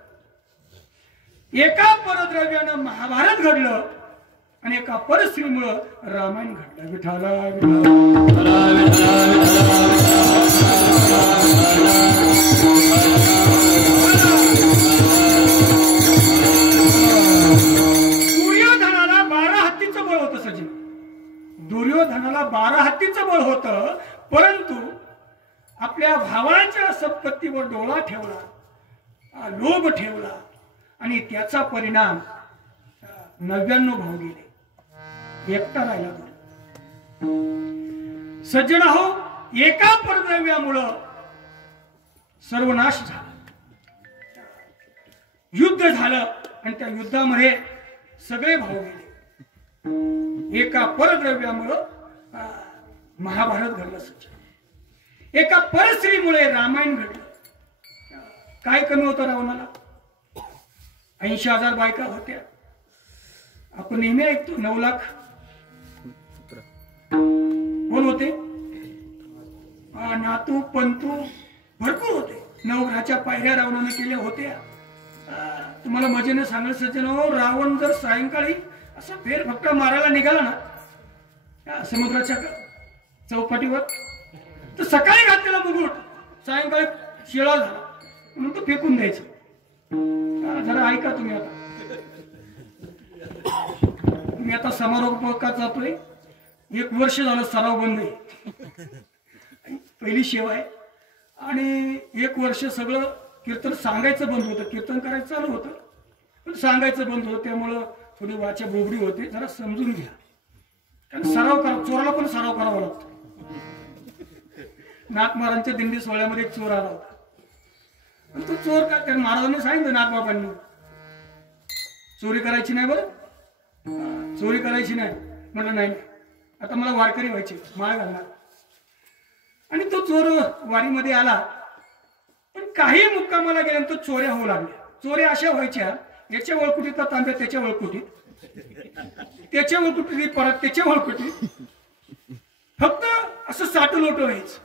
एका परद्रव्यानं महाभारत घडलं आणि एका परस्त्रीमुळं रामायण घडलं। विठाला दुर्योधनाला 12 हत्तीचं बळ होतं सचिन, दुर्योधनाला 12 हत्तीचं बळ होतं, परंतु आपल्या भावाच्या संपत्तीवर डोळा ठेवला, लोभ ठेवला आणि त्याचा परिणाम 99 भाव गेले, एकटा राहिला। सज्जन हो, एका परद्रव्यामुळं सर्वनाश झाला, युद्ध झालं आणि त्या युद्धामध्ये सगळे भाव गेले। एका परद्रव्यामुळं महाभारत घडलं सज्जन, एका परस्त्रीमुळे रामायण घडलं। काय कमी होतं रावणाला? 80,000 बायका होत्या। आपण नेहमी ऐकतो 9 लाख कोण होते? नातू पंतू भरपूर होते। 9 ग्रहाच्या पायऱ्या रावणाने केल्या होत्या। तुम्हाला मजेने सांगाल सज्जन हो, रावण जर सायंकाळी असा फेरफटका मारायला निघाला ना समुद्राच्या चौपाटीवर, तर सकाळी घातलेला मुकुट सायंकाळी शिळा झाला म्हणून तो फेकून द्यायचं। जरा ऐका तुम्ही, मी आता समारोपात जातोय, 1 वर्ष झालं सराव बंद आहे, पहिली सेवा आहे आणि 1 वर्ष सगळं कीर्तन सांगायचं बंद होतं, कीर्तन करायचं चालू होतं पण सांगायचं बंद होतं, त्यामुळं थोडी वाचा बोबडी होते, जरा समजून घ्या। कारण सराव करा, चोराला पण सराव करावा लागतो। नाथमारांच्या दिंडी सोहळ्यामध्ये एक चोर आला होता, तो चोर काय, त्या महाराजांनी सांगितलं नाथबाबांनी, चोरी करायची नाही, बरं चोरी करायची नाही। म्हटलं नाही, आता मला वारकरी व्हायचे, माळ घालणार। आणि तो चोर वारीमध्ये आला, पण काही मुक्कामाला गेल्यानंतर चोऱ्या होऊ लागल्या। चोऱ्या अशा व्हायच्या, याच्या वळकुटीतला तांब्या त्याच्या वळकुटीत, त्याच्या वळकुटीत परत त्याच्या वळकुटीत, फक्त असं साठं लोट व्हायचं।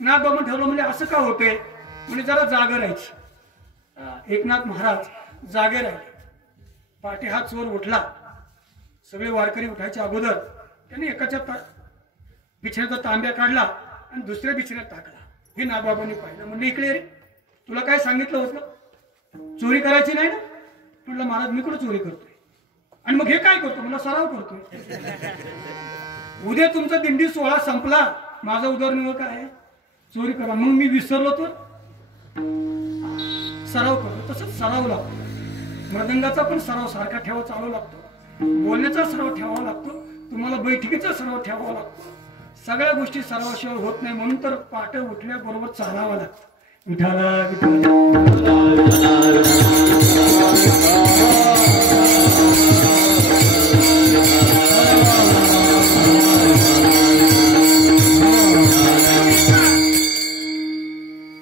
नाथबाबा ठरवलं, म्हणजे असं का होतंय, म्हणजे जरा जागा राहायची। एकनाथ महाराज जागे राहिले। पहाटे हा चोर उठला, सगळे वारकरी उठायच्या अगोदर त्याने एकाच्या बिछण्याचा तांब्या काढला आणि दुसऱ्या बिछण्यात टाकला। हे नाथबाबांनी पाहिलं, म्हणजे इकडे रे, तुला काय सांगितलं होतं, चोरी करायची नाही ना? म्हटलं महाराज मी कुठं चोरी करतोय, आणि मग हे काय करतो, मला सराव करतोय। उद्या तुमचा दिंडी सोहळा संपला, माझा उदरनिर्वाह काय आहे, चोरी करा। मग मी विसरलो तर सराव करतो, तसंच सराव लागतो। मृदंगाचा पण सराव सारखा ठेवा चालू लागतो, बोलण्याचा सराव ठेवावा लागतो, तुम्हाला बैठकीचा सराव ठेवावा लागतो। सगळ्या गोष्टी सरावाशिवाय होत नाही, म्हणून तर पहाटे उठल्याबरोबर चालावं लागतं। विठाला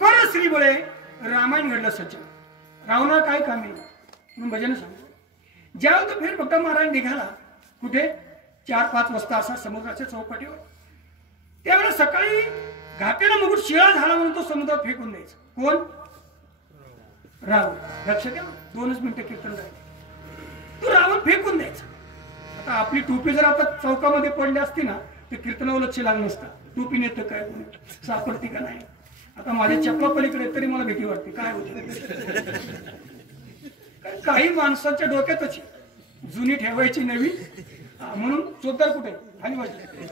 परस्त्रीमुळे रामायण घडलं सज्जन। रावणा काय कामी म्हणून भजन सांगतो, ज्यावेळेला तो फेरफटका मारायला निघाला, कुठे 4-5 वाजता असा समुद्राच्या चौपाटीवर, त्यावेळेला सकाळी घाटेला मुकुट शिळा झाला म्हणून तो समुद्रात फेकून द्यायचा। कोण? रावण। लक्षात घ्या, 2च मिनिटं कीर्तन झाले, तो रावण फेकून द्यायचा। आता आपली टोपी जर आता चौकामध्ये पडली असती ना, तर कीर्तनावर लक्ष लागलं नसतं, टोपी नेतं काय सापडती का नाही। आता माझ्या चपला पलीकडे तरी मला भीती वाटते, काय होतं। काही माणसांच्या डोक्यातच जुनी ठेवायची नवी, म्हणून चोरदार कुठे खाली वाजले,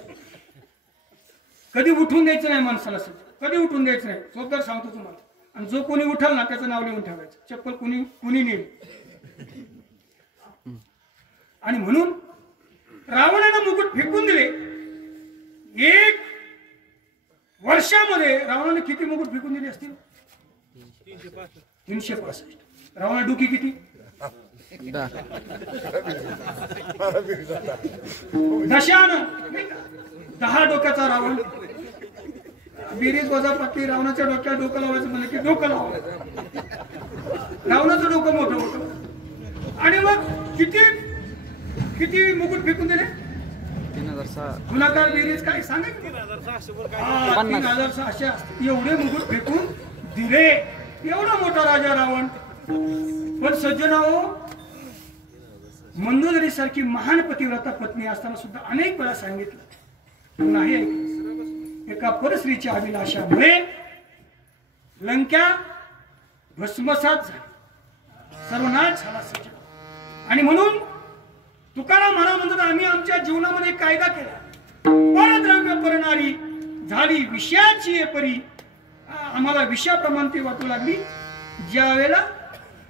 कधी उठून द्यायचं नाही माणसाला, कधी उठून द्यायचं नाही। चोरदार सांगतो तुम्हाला, आणि जो कोणी उठल ना त्याचं नाव लिहून ठेवायचं. चप्पल कुणी नेईल. आणि म्हणून रावणानं मुकुट फेकून दिले. 1 वर्षामध्ये रावणाने किती मुकुट फेकून दिले असतील? 365. रावणा डोकी किती? 10 डोक्याचा रावण. बेरीज वजाबाकी रावणाच्या डोक्यात डोकं लावायचं म्हणलं की डोकं लावायचं. रावणाचं डोकं मोठं होतं. आणि मग किती मुकुट फेकून दिले? 3006. गुणाकार बेरीज काय सांगायचं? 3600 असते. एवढे मुकुट फेकून दिले. एवढा मोठा राजा रावण. पण सज्जनाओ, मंदोदरी सारखी महान पतिव्रता पत्नी असताना सुद्धा अनेक वेळा सांगितलं नाही ऐकलं. एका परस्त्रीच्या अभिलाषामुळे लंका भस्मसात झाली, सर्वनाश झाला सज्जन. आणि म्हणून तुकाराम महाराज म्हणतात, आम्ही आमच्या जीवनामध्ये कायदा केला. परद्रव्य परणारी झाली विषयाची परी. आम्हाला विषयाप्रमाणे ती वाटू लागली. ज्या वेळेला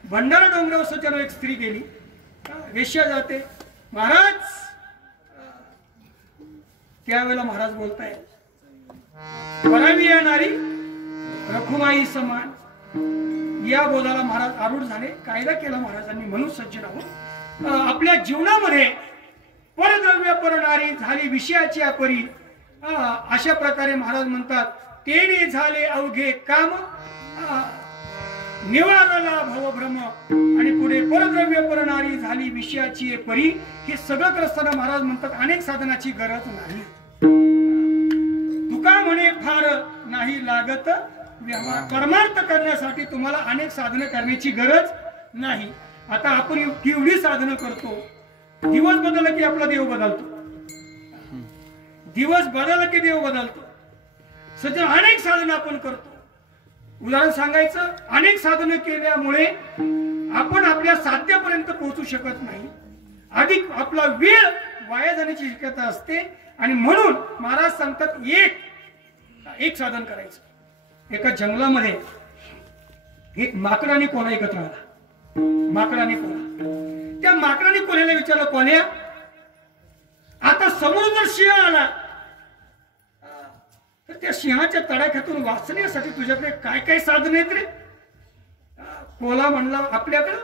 भंडारा डोंगरावर सज्जन एक स्त्री गेली, वेश्या जाते. महाराज त्यावेळेला महाराज बोलताय, वरावी येणारी रखुमाई समान. या बोलाला महाराज आरूढ झाले. कायदा केला महाराजांनी. म्हणून सज्जन आहोत, आपल्या जीवनामध्ये परद्रव्य परणारी झाली विषयाची अपरी. अशा प्रकारे महाराज म्हणतात, तेने झाले अवघे काम, निवारला भवभ्रम. आणि पुढे परद्रव्य परणारी झाली विषयाची परी. हे सगळं करत असताना महाराज म्हणतात, अनेक साधनाची गरज नाही. तुका म्हणे फार नाही लागत व्यवहार. परमार्थ करण्यासाठी तुम्हाला अनेक साधनं करण्याची गरज नाही. आता आपण केवढी साधनं करतो. दिवस बदलला की आपला देव बदलतो. दिवस बदलला की देव बदलतो. सध्या अनेक साधनं आपण करतो. उदाहरण सांगायचं, अनेक साधनं केल्यामुळे आपण आपल्या साध्यापर्यंत पोहोचू शकत नाही. अधिक आपला वेळ वाया जाण्याची शक्यता असते. आणि म्हणून महाराज सांगतात, एक साधन करायचं. एका जंगलामध्ये एक माकड आणि कोल्हा एकत्र आला. माकड आणि कोल्हा. त्या माकडाने कोल्ह्याला विचारलं, कोल्ह्या, आता समोर जर सिंह आला तर त्या सिंहाच्या तडाख्यातून वाचण्यासाठी तुझ्याकडे काय काय साधन आहेत रे? कोल्हा म्हणला, आपल्याकडं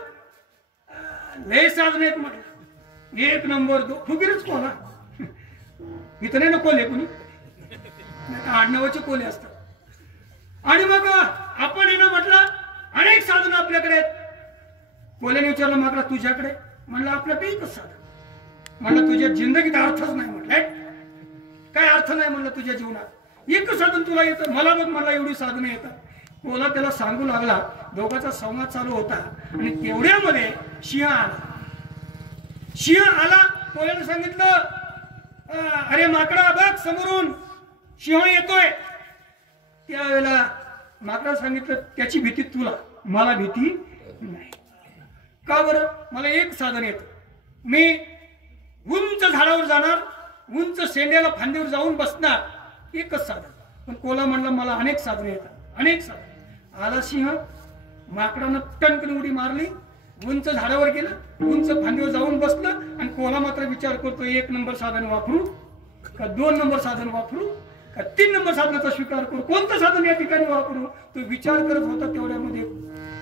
लय साधन आहेत. म्हटलं 1 नंबर 2 फुगीरच कोल्हा. इथं नाही ना कोल्हे कुणी, आडनावाचे कोल्हे असतात. आणि मग आपण येणं म्हटलं अनेक साधनं आपल्याकडे आहेत. कोल्ह्याने विचारलं माकडा, तुझ्याकडे? म्हणलं आपल्याकडे एकच साधन. म्हणलं तुझ्या जिंदगीत अर्थच नाही. म्हटलं काय अर्थ नाही म्हणलं तुझ्या जीवनात. एकच साधन तुला येतं. मला बघ, मला एवढी साधनं येतात. कोल्हा त्याला सांगू लागला. दोघांचा संवाद चालू होता. आणि तेवढ्यामध्ये सिंह आला. कोल्ह्याने सांगितलं, अरे माकडा बघ, समोरून सिंह येतोय. त्यावेळेला माकडा सांगितलं, त्याची भीती तुला, मला भीती नाही. का बरं? मला एक साधन येतं. मी उंच झाडावर जाणार, उंच शेंड्याला फांदीवर जाऊन बसणार. एकच साधन. पण कोल्हा म्हणला, मला अनेक साधनं येतात. अनेक साधन. आला सिंह, माकडानं टणकन उडी मारली, उंच झाडावर गेलं, उंच फांदीवर जाऊन बसलं. आणि कोल्हा मात्र विचार करतो, 1 नंबर साधन वापरू का 2 नंबर साधन वापरू का 3 नंबर साधनाचा स्वीकार करू, कोणतं साधन या ठिकाणी वापरू. तो विचार करत होता. तेवढ्यामध्ये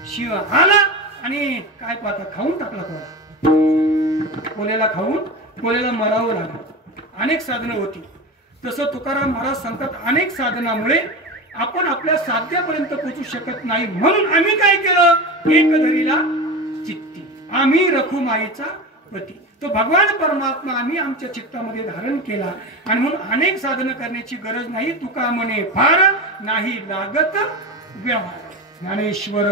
सिंह आला आणि काय पाहता, खाऊन टाकला कोल्हा. कोल्ह्याला खाऊन कोल्ह्याला मरावं लागलं. अनेक साधनं होती. तसं तुकाराम महाराज सांगतात, अनेक साधनामुळे आपण आपल्या साध्यापर्यंत पोहोचू शकत नाही. म्हणून आम्ही काय केलं, एक धरीला चित्ती, आम्ही रखुमाईचा पती. तो भगवान परमात्मा आम्ही आमच्या चित्तामध्ये धारण केला. आणि म्हणून अनेक साधनं करण्याची गरज नाही. तुका म्हणे फार नाही लागत व्यवहार. ज्ञानेश्वर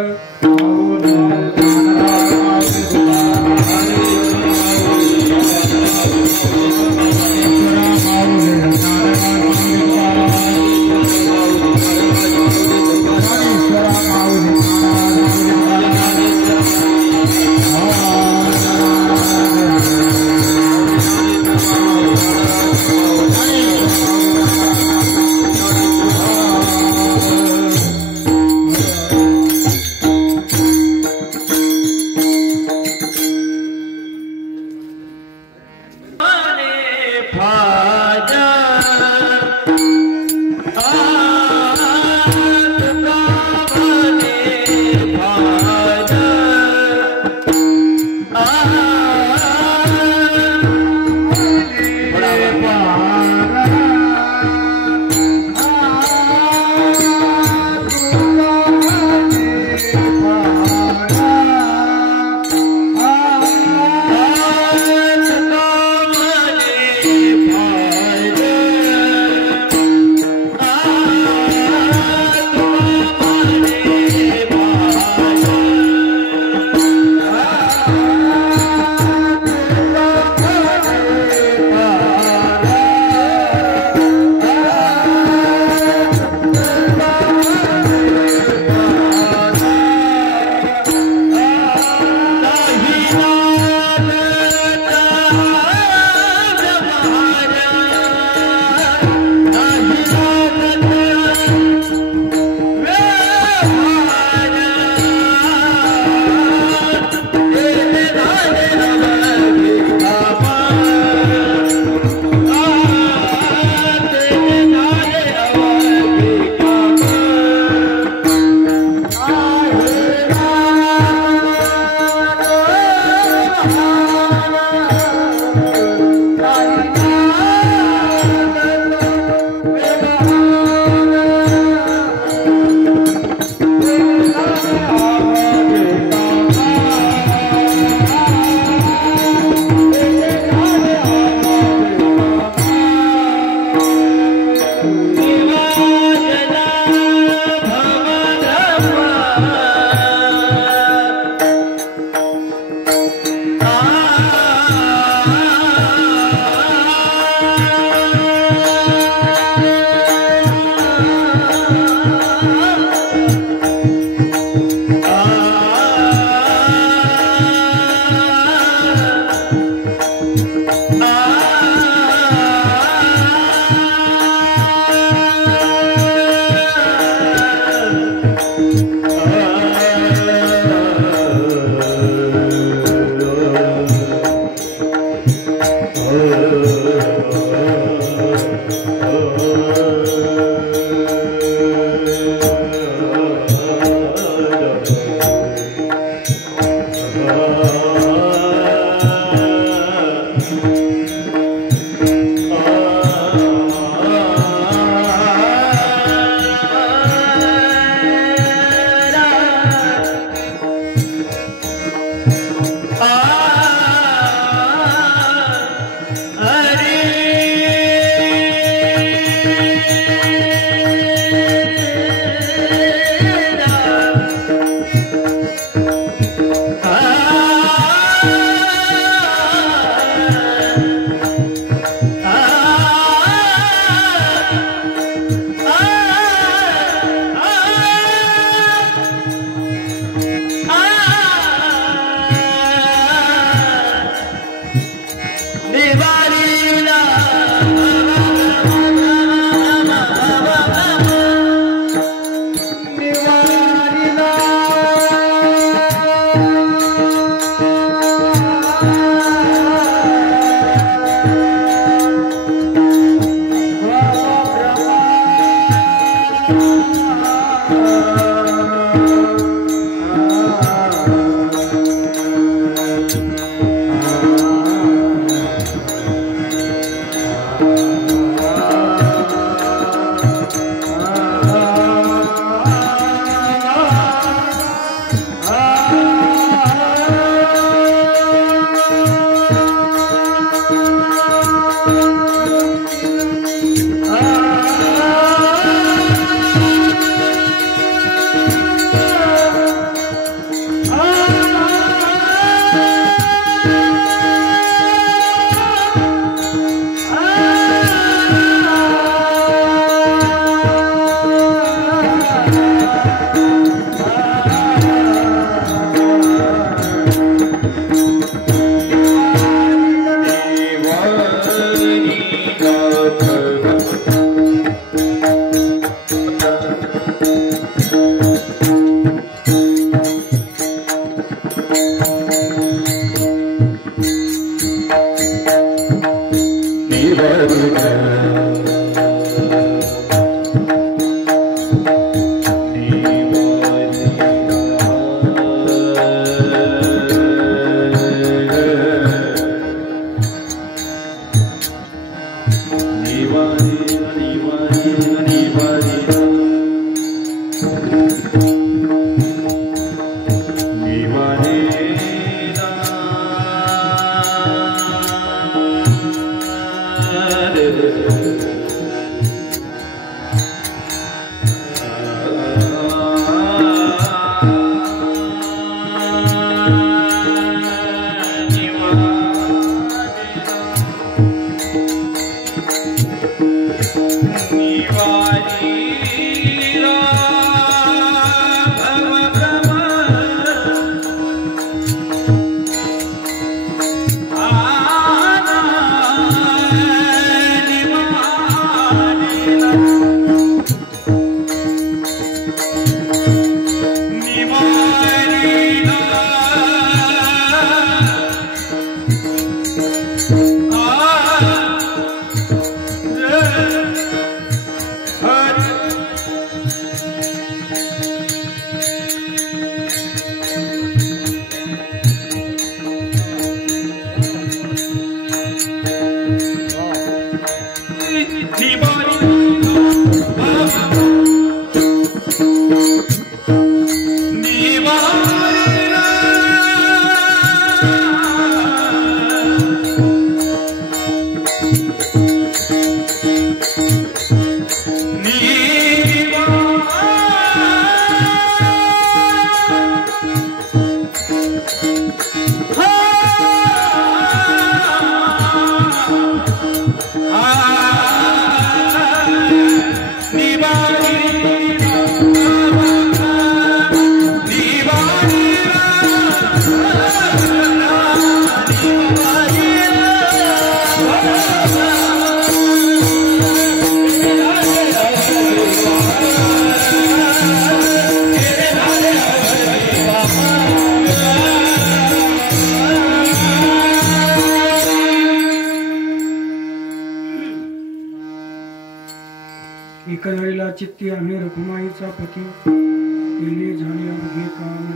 एका वेळेला चित्ती आणि रखुमाईचा पती केले झाले अवघे काम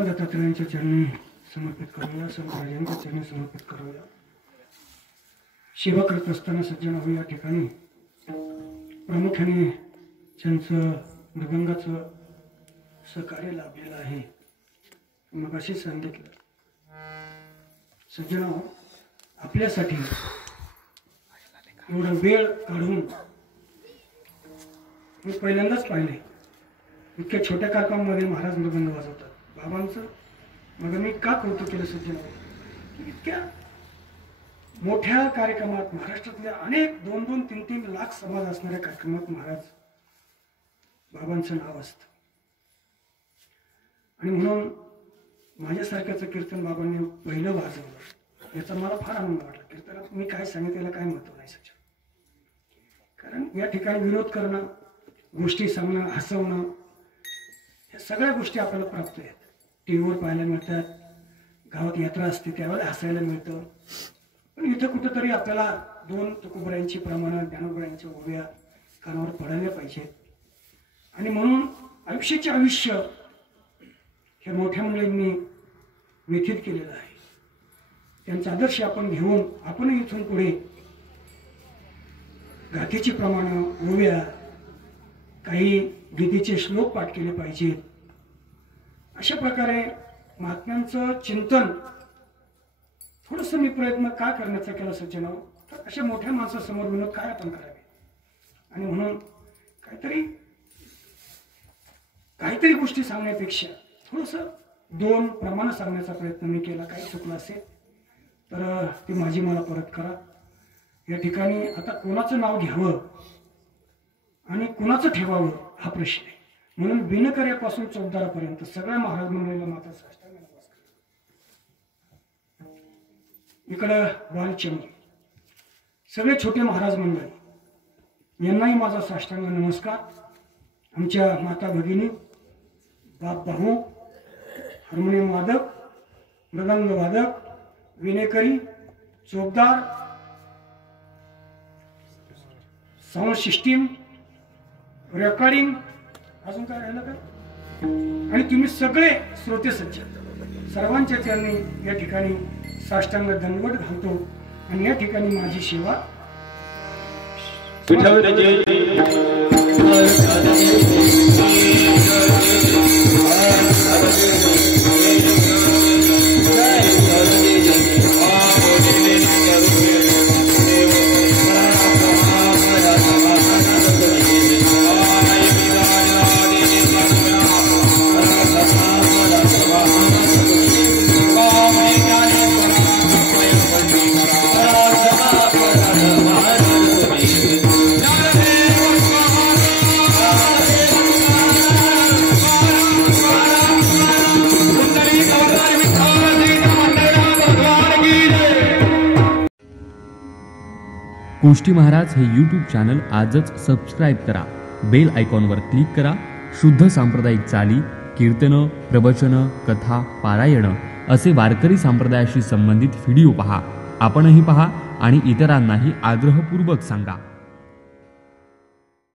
भगवान दत्तात्रयांच्या चरणी समर्पित करूया, संत राजांच्या चरणी समर्पित करूया. सेवा करत असताना सज्जन हो या ठिकाणी प्रामुख्याने त्यांचं मृदंगाचं सहकार्य लाभलेलं आहे. मग असे सांगितलं सज्जन आपल्यासाठी एवढा वेळ काढून मी पहिल्यांदाच पाहिले. इतक्या छोट्या कार्यक्रमामध्ये महाराज मृदंग वाजवतात. बाबांचं मग मी का कौतुक केलं सज्जन, इतक्या मोठ्या कार्यक्रमात महाराष्ट्रातल्या अनेक 2-2, 3-3 लाख समाज असणाऱ्या कार्यक्रमात महाराज बाबांचं नाव असतं. आणि म्हणून माझ्यासारख्याचं कीर्तन बाबांनी पहिलं वाजवलं याचा मला फार आनंद वाटला. कीर्तनात मी काय सांगितलेलं काय महत्व नाही सचिन, कारण या ठिकाणी विरोध करणं, गोष्टी सांगणं, हसवणं, या सगळ्या गोष्टी आपल्याला प्राप्त आहेत. टीव्हीवर पाहायला मिळतात, गावात यात्रा असते त्यावेळेला हसायला मिळतं. पण इथं कुठंतरी आपल्याला 2 तुकोबरायांची प्रमाणं, ज्ञानोबरायांच्या ओव्या कानावर पडायला पाहिजेत. आणि म्हणून आयुष्याचे आयुष्य ह्या मोठ्या मंडळींनी व्यथित केलेलं आहे. त्यांचा आदर्श आपण घेऊन आपण इथून पुढे गाथेची प्रमाणं, ओव्या, काही गीतेचे श्लोक पाठ केले पाहिजेत. अशा प्रकारे महात्म्यांचं चिंतन थोडंसं मी प्रयत्न का करण्याचा केला सज्जनाव, तर अशा मोठ्या माणसासमोर विनोद काय आपण करावे. आणि म्हणून काहीतरी गोष्टी सांगण्यापेक्षा थोडंसं 2 प्रमाण सांगण्याचा प्रयत्न मी केला. काही चुकलं असेल तर ती माझी मला परत करा. या ठिकाणी आता कोणाचं नाव घ्यावं आणि कोणाचं ठेवावं हा प्रश्न आहे. म्हणून विणकऱ्यापासून चौकदारापर्यंत सगळ्या महाराज मंडळीला माझा साष्टांग नमस्कार. इकडं बालचंद सगळे छोटे महाराज मंडळी यांनाही माझा साष्टांग नमस्कार. आमच्या माता भगिनी, बाप भाऊ, हार्मोनियम वादक, मृदंग वादक, विणेकरी, चौकदार, साऊंड सिस्टीम, रेकॉर्डिंग, अजून काय राहिलं का, आणि तुम्ही सगळे श्रोते सज्जन सर्वांच्या चरणी या ठिकाणी साष्टांग दंडवत घालतो. आणि या ठिकाणी माझी सेवा गोष्टी महाराज हे यूट्यूब चॅनल आजच सबस्क्राईब करा. बेल आयकॉनवर क्लिक करा. शुद्ध सांप्रदायिक चाली, कीर्तनं, प्रवचनं, कथा, पारायणं असे वारकरी संप्रदायाशी संबंधित व्हिडिओ पहा. आपणही पहा आणि इतरांनाही आग्रहपूर्वक सांगा.